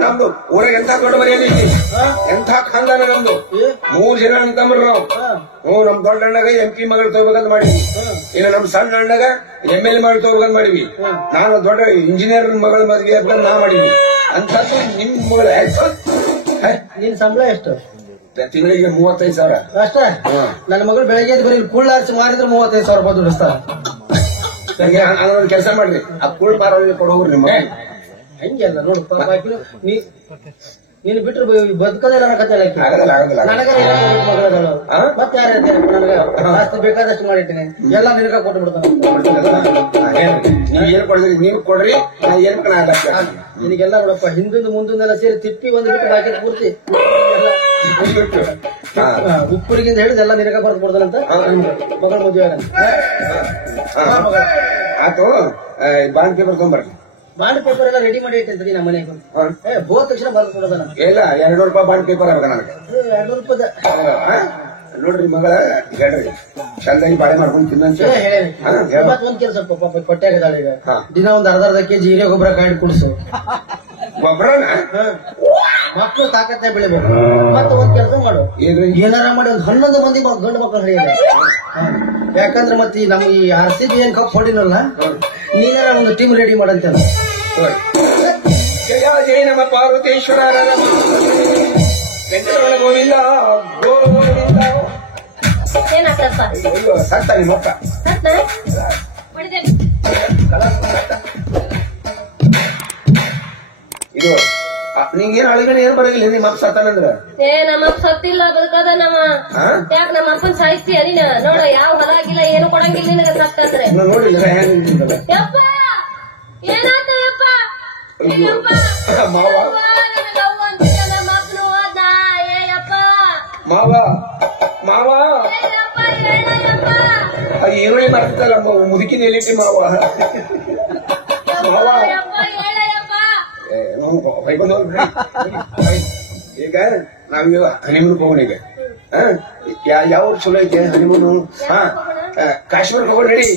ನಮ್ದು ಊರಾಗ ಎಂಥ ದೊಡ್ಡ ಮರ್ಯಾದೆ ಐತಿ, ಎಂಥ ಖಾನ್ದಾನ ನಮ್ದು. 3 ಜನ ಅಂತಂಬ್ರು ನಾವು. ನಮ್ ದೊಡ್ಡ ಅಣ್ಣಗ MP ಮಗಳು ತಗೋಬೇಕಂತ ಮಾಡಿದ್ವಿ, ಇನ್ನು ನಮ್ ಸಣ್ಣ ಅಣ್ಣಗ MLA ಮಗಳು ತಗೋಬೇಕಂತ ಮಾಡಿದ್ವಿ. ನಾನು ದೊಡ್ಡ ಇಂಜಿನಿಯರ್ ಮಗಳ ಮದ್ವೆ ಆಗ್ಬೇಕಂತ ನಾ ಮಾಡಿದ್ವಿ. ಅಂತದ್ದು ನಿಮ್ ಮಗಳ ನಿನ್ ಸಂಬಳ ಎಷ್ಟು? ತಿಂಗಳಿಗೆ 35,000 ಅಷ್ಟ. ನನ್ನ ಮಗಳು ಬೆಳಗ್ಗೆ ಬರೀ ಕುಳ್ಳಾರ್ಸಿ ಮಾರಿದ್ರೆ 35,000 ರೂಪಾಯಿ ದುಡಿಸ್ತಾರ. ಕೆಲಸ ಮಾಡ್ರಿ, ಆ ಕುಳ್ ಮಾರೋರಿಗೆ ಕೊಡೋಗ್ರಿ ನಿಮ್ಮ ಹೆಂಗೆಲ್ಲ ನೋಡು, ನೀನು ಬಿಟ್ರೆ ಬದುಕದೇ ನನ್ನ ಕತೆ ಮತ್ತೆ ಯಾರು ನನಗೆ ಜಾಸ್ತಿ ಬೇಕಾದಷ್ಟು ಮಾಡಿದ್ದೀನಿ, ಎಲ್ಲ ನಿನಗ ಕೊಟ್ಟು ಬಿಡ್ತಾನೆ. ನೀವ್ ಏನ್ ಕೊಡ್ರಿ, ನೀವು ಕೊಡ್ರಿ, ಏನ್ ನಿನಗೆಲ್ಲ ನೋಡಪ್ಪ, ಹಿಂದಿಂದ ಮುಂದಿಂದೆಲ್ಲ ಸೇರಿ ತಿಪ್ಪಿ ಒಂದು ಬಿಟ್ಟು ಬಾಕಿ ಪೂರ್ತಿ ಉಪ್ಪುರಿಗಿಂದ ಹೇಳಿದ ಎಲ್ಲ ನಿನಗ ಬರ್ದು ಕೊಡ್ತಾನಂತ. ಮಗಳ ಮದುವೆ ಆತು. ಬಾಂಡ್ ಪೇಪರ್ ತಗೊಂಡ್ಬರ್ರಿ. ಬಾಂಡ್ ಪೇಪರ್ ಎಲ್ಲ ರೆಡಿ ಮಾಡಿ ಇಟ್ಟಿರ್ತೀನಿ ನಮ್ಮ ಮನೆಗೆ. ಹೋದ ತಕ್ಷಣ ಬರ್ದು ಕೊಡೋದನ ಇಲ್ಲ, 200 ರೂಪಾಯಿ ಬಾಂಡ್ ಪೇಪರ್ ಆಗ್ಬೇಕ ನನಗೆ. 200 ರೂಪಾಯಿ ನೋಡ್ರಿ ಮಗಳ ಹೇಳ್ರಿ, ಚಂದಾಗಿ ಬಾಳೆ ಮಾಡ್ಕೊಂಡು ತಿನ್ನಂತ ಒಂದ್ ಕೆಲಸ ಕೊಟ್ಟಾಗದಾಳ. ಈಗ ದಿನ ಒಂದ್ ಅರ್ಧ ಕೆಜಿ ಹಿರಿಯ ಗೊಬ್ಬರ ಕಾಯ್ದು ಕುಡಿಸು. ಗೊಬ್ಬರನ ಮಕ್ಕಳು ತಾಕತ್ತೆ ಬೆಳಿಬೇಕು. ಮತ್ತೆ ಒಂದ್ ಕೆಲಸ ಮಾಡು, ಏನಾರ ಮಾಡಿ ಒಂದ್ 11 ಮಂದಿ ಗಂಡು ಮಕ್ಕಳು ಹಿಡಿಯಲ್ಲ. ಯಾಕಂದ್ರೆ ಮತ್ತೆ ನಮ್ ಈ RCB ಏನ್ ಕಪ್ ಹೊಡಿನಲ್ಲ, ನೀನಾರ ಒಂದು ಟೀಮ್ ರೆಡಿ ಮಾಡಂತ. ಜಯ ಜಯ ನಮ್ಮ ಪಾರ್ವತೇಶ್ವರ ವೆಂಕಟರಮಣ ಗೋವಿಂದ ಗೋವಿಂದ. ಸತ್ತ ನಿಮ್ಮ ಅಕ್ಕ ಇದು ನಿಂಗೇನ್ ಅಳಿಗಣ ಏನ್ ಬರಂಗಿಲ್ಲ, ನಿಮ್ಮ ಅಪ್ಪ ಸತ್ತಾನಂದ್ರ. ನಮ್ಮ ಅಪ್ಪ ಸತ್ತಿಲ್ಲ, ಬದುಕದ ನಮ್ಮ. ಯಾಕ ನಮ್ಮ ಅಪ್ಪನ್ ಸಾಯಿಸ್ತೀಯ ನೀನ? ನೋಡ, ಯಾವ ಹೊಲ ಆಗಿಲ್ಲ, ಏನು ಕೊಡಂಗಿಲ್ಲ ನಿನಗೆ ಸತ್ತಂದ್ರೆ. ನೋಡಿ ಯಪ್ಪ ಏನಾಯ್ತು ಯಪ್ಪ? ಮಾವ ಮಾವ ಮಾವ ಈರುಳ್ಳಿ ಮಾಡ್ತಿದ್ದಲ್ಲ ಮುದುಕಿನ ಎಲ್ಲಿಟ್ಟಿ ಮಾವ. ಮಾವ ಈಗ ನಾವೀಗ ಹನಿಮೂನ್ ಹೋಗೋಣ. ಈಗ ಯಾವ ಚಲೋ ಐತೆ ಹನಿಮೂನು? ಕಾಶ್ಮೀರ್ ಹೋಗೋಣ ನಡಿ.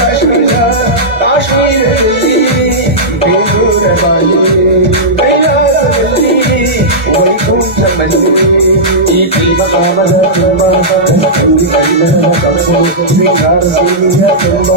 ಕಾಶ್ಮೀರ ಕಾಶ್ಮೀರದಲ್ಲಿ ಬೇಲೂರ ಬಾಲಿ ಕೈಲಾಸದಲ್ಲಿ ವೈಕುಂಠ ಬಲಿ. ಈ ಪ್ರೇಮ ಕಾಮದ ಶೃಂಗಾರ ಸೇರಿಯ ಸಂಗಮ